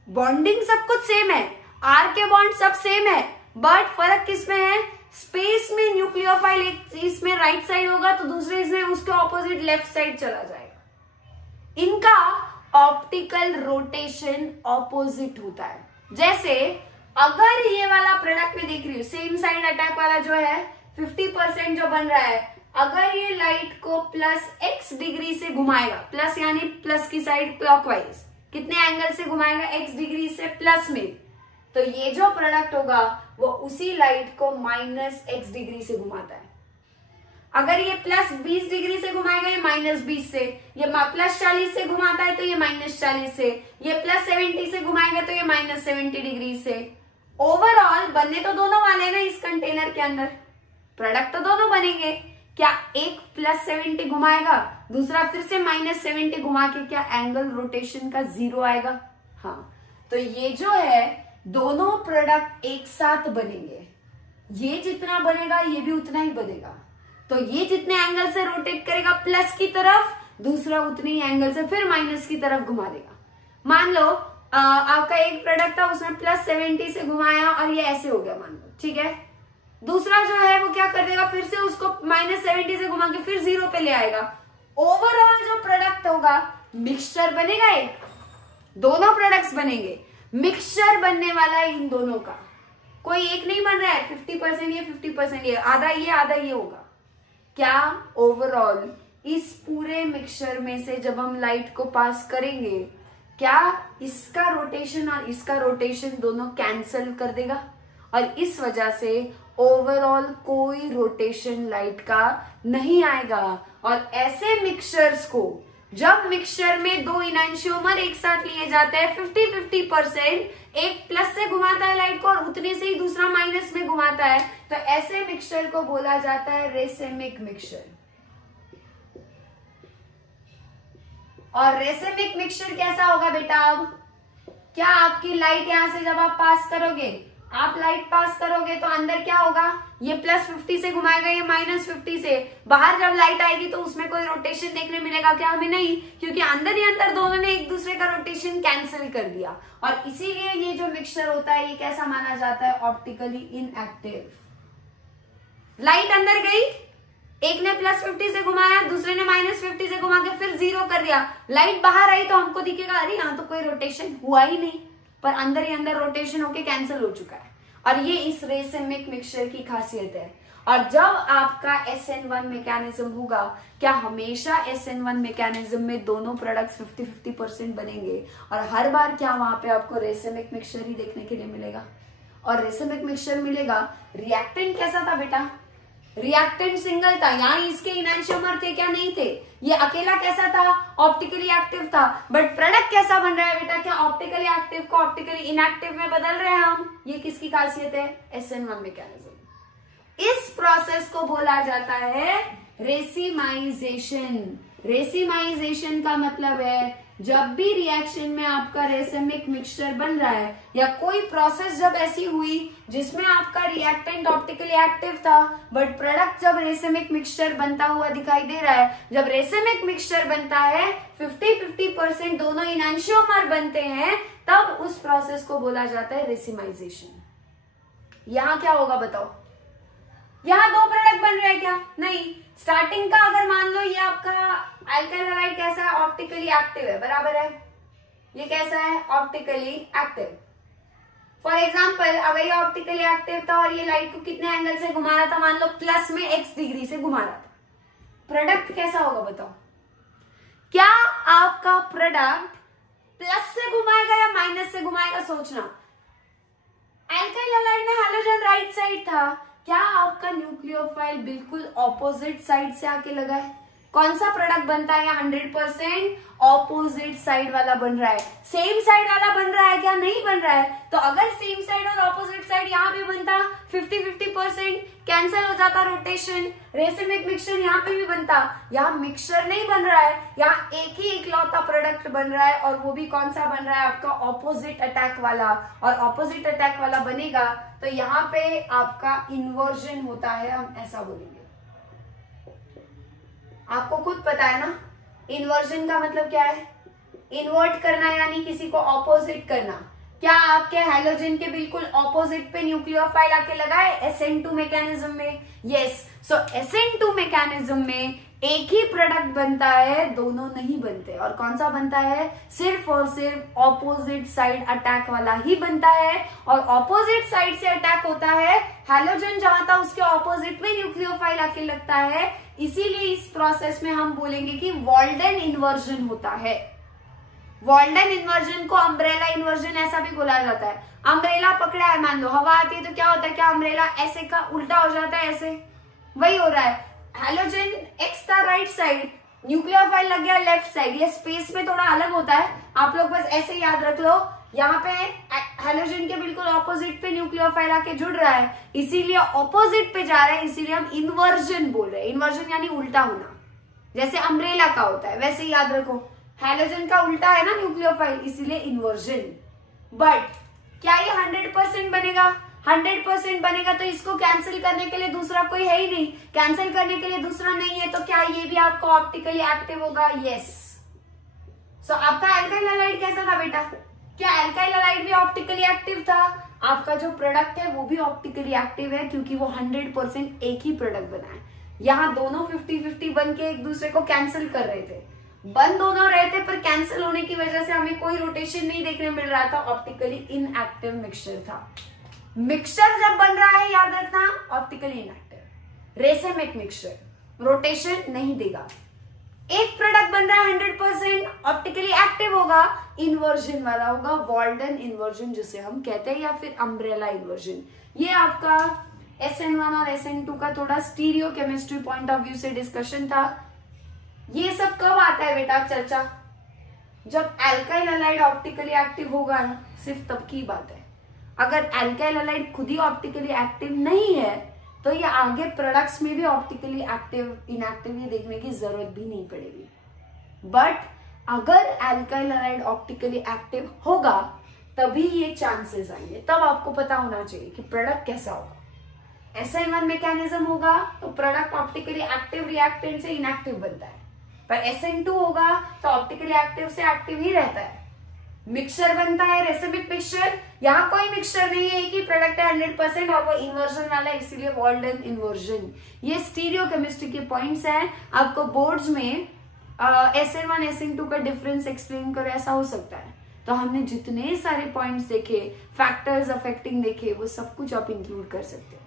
बॉन्डिंग सब कुछ सेम है, आर के बॉन्ड सब सेम है, बट फर्क किसमें है, स्पेस में न्यूक्लियोफाइल एक इसमें राइट साइड होगा तो दूसरे इसमें उसके ऑपोजिट लेफ्ट साइड चला जाएगा। इनका ऑप्टिकल रोटेशन ऑपोजिट होता है। जैसे अगर ये वाला प्रोडक्ट में देख रही हूँ, सेम साइड अटैक वाला जो है 50% जो बन रहा है, अगर ये लाइट को +x डिग्री से घुमाएगा, प्लस यानी प्लस की साइड क्लॉकवाइज, कितने एंगल से घुमाएगा, x डिग्री से प्लस में, तो ये जो प्रोडक्ट होगा वो उसी लाइट को -x डिग्री से घुमाता है। अगर ये +20 डिग्री से घुमाएगा ये -20 से, ये +40 से घुमाता है तो ये -40 से, ये +70 से घुमाएगा तो ये -70 डिग्री से। ओवरऑल बनने तो दोनों वाले ना इस कंटेनर के अंदर, प्रोडक्ट तो दोनों बनेंगे। क्या एक +70 घुमाएगा, दूसरा फिर से -70 घुमा के क्या एंगल रोटेशन का 0 आएगा? हाँ, तो ये जो है दोनों प्रोडक्ट एक साथ बनेंगे, ये जितना बनेगा ये भी उतना ही बनेगा। तो ये जितने एंगल से रोटेट करेगा प्लस की तरफ, दूसरा उतने ही एंगल से फिर माइनस की तरफ घुमा देगा। मान लो आपका एक प्रोडक्ट था उसने +70 से घुमाया और ये ऐसे हो गया मान लो, ठीक है। दूसरा जो है वो क्या कर देगा, फिर से उसको -70 से घुमा के फिर 0 पे ले आएगा। ओवरऑल जो प्रोडक्ट होगा मिक्सचर बनेगा, एक दोनों प्रोडक्ट्स बनेंगे, मिक्सचर बनने वाला है इन दोनों का, कोई एक नहीं बन रहा है 50% ये 50% ये, आधा ये होगा। क्या ओवरऑल इस पूरे मिक्सचर में से जब हम लाइट को पास करेंगे, क्या इसका रोटेशन और इसका रोटेशन दोनों कैंसल कर देगा, और इस वजह से ओवरऑल कोई रोटेशन लाइट का नहीं आएगा। और ऐसे मिक्सचर्स को जब मिक्सचर में दो इनैंशियोमर एक साथ लिए जाते हैं 50-50%, एक प्लस से घुमाता है लाइट को और उतने से ही दूसरा माइनस में घुमाता है, तो ऐसे मिक्सचर को बोला जाता है रेसेमिक मिक्सचर। और रेसेमिक मिक्सचर कैसा होगा बेटा, अब क्या आपकी लाइट यहां से जब आप पास करोगे, आप लाइट पास करोगे तो अंदर क्या होगा, ये +50 से घुमाएगा, ये -50 से, बाहर जब लाइट आएगी तो उसमें कोई रोटेशन देखने मिलेगा क्या, हमें नहीं, क्योंकि अंदर ही अंदर दोनों ने एक दूसरे का रोटेशन कैंसिल कर दिया। और इसीलिए ये जो मिक्सचर होता है ये कैसा माना जाता है, ऑप्टिकली इनएक्टिव। लाइट अंदर गई, एक ने +50 से घुमाया, दूसरे ने -50 से घुमा के फिर 0 कर दिया, लाइट बाहर आई तो हमको दिखेगा अरे यहाँ तो कोई रोटेशन हुआ ही नहीं, पर अंदर ही अंदर रोटेशन होके कैंसिल हो चुका है। और ये इस रेसेमिक मिक्सचर की खासियत है। और जब आपका SN1 मैकेनिज्म होगा, क्या हमेशा SN1 मैकेनिज्म में दोनों प्रोडक्ट्स 50-50% बनेंगे, और हर बार क्या वहां पे आपको रेसेमिक मिक्सचर ही देखने के लिए मिलेगा। और रेसेमिक मिक्सचर मिलेगा, रिएक्टेंट कैसा था बेटा, रिएक्टेंट सिंगल था, यहाँ इसके इनैंशियोमर थे क्या, नहीं थे, ये अकेला कैसा था, ऑप्टिकली एक्टिव था। बट प्रोडक्ट कैसा बन रहा है बेटा, क्या ऑप्टिकली एक्टिव को ऑप्टिकली इनएक्टिव में बदल रहे हैं हम, ये किसकी खासियत है, SN1 मैकेनिज्म। इस प्रोसेस को बोला जाता है रेसिमाइजेशन। रेसिमाइजेशन का मतलब है जब भी रिएक्शन में आपका रेसेमिक मिक्सचर बन रहा है, या कोई प्रोसेस जब ऐसी हुई जिसमें आपका रिएक्टेंट ऑप्टिकली एक्टिव था बट प्रोडक्ट जब रेसेमिक मिक्सचर बनता हुआ दिखाई दे रहा है, जब रेसेमिक मिक्सचर बनता है 50-50% दोनों इनैंशियोमर बनते हैं, तब उस प्रोसेस को बोला जाता है रेसिमाइजेशन। यहां क्या होगा बताओ, यहां दो प्रोडक्ट बन रहे हैं क्या, नहीं। स्टार्टिंग का अगर मान लो ये आपका अल्काइल हैलाइड कैसा है, ऑप्टिकली एक्टिव है, बराबर है, ये कैसा है, ऑप्टिकली एक्टिव। फॉर एग्जाम्पल अगर ये ऑप्टिकली एक्टिव था और ये लाइट को कितने एंगल से घुमा रहा था, मान लो प्लस में x डिग्री से घुमा रहा था, प्रोडक्ट कैसा होगा बताओ। क्या आपका प्रोडक्ट प्लस से घुमाएगा या माइनस से घुमाएगा सोचना। एल्काइल हैलाइड में हैलोजन राइट साइड था, क्या आपका न्यूक्लियोफाइल बिल्कुल ऑपोजिट साइड से आके लगा है? कौन सा प्रोडक्ट बनता है? 100% ऑपोजिट साइड वाला बन रहा है। सेम साइड वाला बन रहा है क्या? नहीं बन रहा है। तो अगर सेम साइड और ऑपोजिट साइड यहाँ पे बनता 50-50% कैंसिल हो जाता रोटेशन, रेसिमिक मिक्सचर यहाँ पे भी बनता। यहाँ मिक्सचर नहीं बन रहा है, यहाँ एक ही इकलौता प्रोडक्ट बन रहा है, और वो भी कौन सा बन रहा है? आपका ऑपोजिट अटैक वाला। और ऑपोजिट अटैक वाला बनेगा तो यहाँ पे आपका इन्वर्जन होता है, हम ऐसा बोलेंगे। आपको खुद पता है ना इन्वर्जन का मतलब क्या है? इन्वर्ट करना यानी किसी को ऑपोजिट करना। क्या आपके हैलोजन के बिल्कुल ऑपोजिट पे न्यूक्लियोफाइल आके लगा है SN2 मैकेनिज्म में? यस। सो SN2 मैकेनिज्म में एक ही प्रोडक्ट बनता है, दोनों नहीं बनते। और कौन सा बनता है? सिर्फ और सिर्फ ऑपोजिट साइड अटैक वाला ही बनता है। और ऑपोजिट साइड से अटैक होता है, हैलोजन जहां था उसके ऑपोजिट में न्यूक्लियोफाइल आके लगता है। इसीलिए इस प्रोसेस में हम बोलेंगे कि वॉल्डन इन्वर्जन होता है। वॉल्डन इन्वर्जन को अम्ब्रेला इन्वर्जन ऐसा भी बोला जाता है। अम्ब्रेला पकड़ा है, मान लो हवा आती है तो क्या होता है? क्या अम्ब्रेला ऐसे का उल्टा हो जाता है? ऐसे वही हो रहा है। हैलोजन एक्स था राइट साइड, न्यूक्लियोफाइल लग गया लेफ्ट साइड। ये स्पेस में थोड़ा अलग होता है, आप लोग बस ऐसे याद रख लो। यहाँ पे हैलोजन के बिल्कुल ऑपोजिट पे न्यूक्लियोफाइल आके जुड़ रहा है, इसीलिए ऑपोजिट पे जा रहा है, इसीलिए हम इन्वर्जन बोल रहे हैं। इन्वर्जन यानी उल्टा होना, जैसे अम्ब्रेला का होता है वैसे याद रखो। हैलोजन का उल्टा है ना न्यूक्लियोफाइल, इसीलिए इन्वर्जन। बट क्या ये 100% बनेगा? 100% बनेगा तो इसको कैंसिल करने के लिए दूसरा कोई है ही नहीं। कैंसिल करने के लिए दूसरा नहीं है तो क्या ये भी आपको ऑप्टिकली एक्टिव होगा? यस। सो आपका एल्काइल हैलाइड कैसा था बेटा? क्या एल्काइल हैलाइड भी ऑप्टिकली एक्टिव था? आपका जो प्रोडक्ट है वो भी ऑप्टिकली एक्टिव है, क्योंकि वो 100% एक ही प्रोडक्ट बना है। यहाँ दोनों 50-50 बन के एक दूसरे को कैंसिल कर रहे थे। बन दोनों रहे थे, पर कैंसिल होने की वजह से हमें कोई रोटेशन नहीं देखने मिल रहा था। ऑप्टिकली इनएक्टिव मिक्सचर था। मिक्सचर जब बन रहा है याद रखना optically inactive. Racemic mixture rotation नहीं देगा। एक प्रोडक्ट बन रहा है 100% ऑप्टिकली एक्टिव होगा, इन्वर्जन वाला होगा, वॉल्डन इन्वर्जन जिसे हम कहते हैं, या फिर अम्ब्रेला इन्वर्जन। ये आपका SN1 और SN2 का थोड़ा stereo chemistry point of view से डिस्कशन था। ये सब कब आता है बेटा चर्चा? जब एल्काइल हैलाइड ऑप्टिकली एक्टिव होगा ना, सिर्फ तब की बात है। अगर एल्काइल हैलाइड खुद ही ऑप्टिकली एक्टिव नहीं है तो ये आगे प्रोडक्ट्स में भी ऑप्टिकली एक्टिव इनएक्टिव ये देखने की जरूरत भी नहीं पड़ेगी। बट अगर एल्काइल हैलाइड ऑप्टिकली एक्टिव होगा तभी ये चांसेस आएंगे। तब आपको पता होना चाहिए कि प्रोडक्ट कैसा होगा। SN1 मैकेनिज्म होगा तो प्रोडक्ट ऑप्टिकली एक्टिव रिएक्टेंट से इनएक्टिव बनता है, पर SN2 होगा तो ऑप्टिकली एक्टिव से एक्टिव ही रहता है। मिक्सचर बनता है रेसिमिक मिक्सचर, यहाँ कोई मिक्सचर नहीं है, एक ही प्रोडक्ट है 100% और वो इन्वर्जन वाला है, इसीलिए वॉल्डन इन्वर्जन। ये स्टीरियो केमिस्ट्री के पॉइंट्स हैं। आपको बोर्ड्स में SN1 SN2 का डिफरेंस एक्सप्लेन करो ऐसा हो सकता है। तो हमने जितने सारे पॉइंट्स देखे, फैक्टर्स अफेक्टिंग देखे, वो सब कुछ आप इंक्लूड कर सकते हो।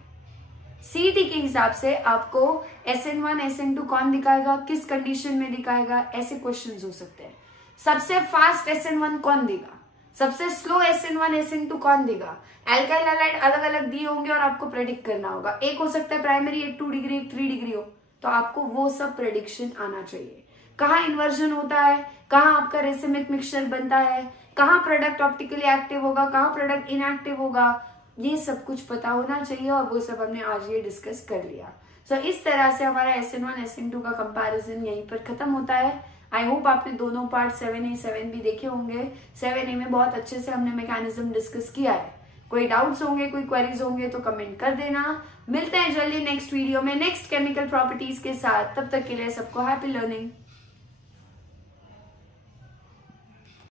CET के हिसाब से आपको SN1 SN2 कौन दिखाएगा, किस कंडीशन में दिखाएगा, ऐसे क्वेश्चंस हो सकते हैं। सबसे फास्ट SN1 कौन देगा, सबसे स्लो SN1 SN2 कौन देगा। एल्काइल हैलाइड अलग अलग दिए होंगे और आपको प्रेडिक्ट करना होगा। एक हो सकता है प्राइमरी, एक 2 डिग्री, एक 3 डिग्री हो, तो आपको वो सब प्रेडिक्शन आना चाहिए। कहाँ इन्वर्जन होता है, कहाँ आपका रेसिमिक मिक्सचर बनता है, कहाँ प्रोडक्ट ऑप्टिकली एक्टिव होगा, कहाँ प्रोडक्ट इनएक्टिव होगा, ये सब कुछ पता होना चाहिए। और वो सब हमने आज ये डिस्कस कर लिया। सो इस तरह से हमारा SN1 SN2 का कंपैरिजन यहीं पर खत्म होता है। आई होप आपने दोनों पार्ट 7A 7B देखे होंगे। 7A में बहुत अच्छे से हमने मैकेनिज्म डिस्कस किया है। कोई डाउट्स होंगे, कोई क्वेरीज होंगे तो कमेंट कर देना। मिलते हैं जल्दी नेक्स्ट वीडियो में नेक्स्ट केमिकल प्रॉपर्टीज के साथ। तब तक के लिए सबको हैप्पी लर्निंग।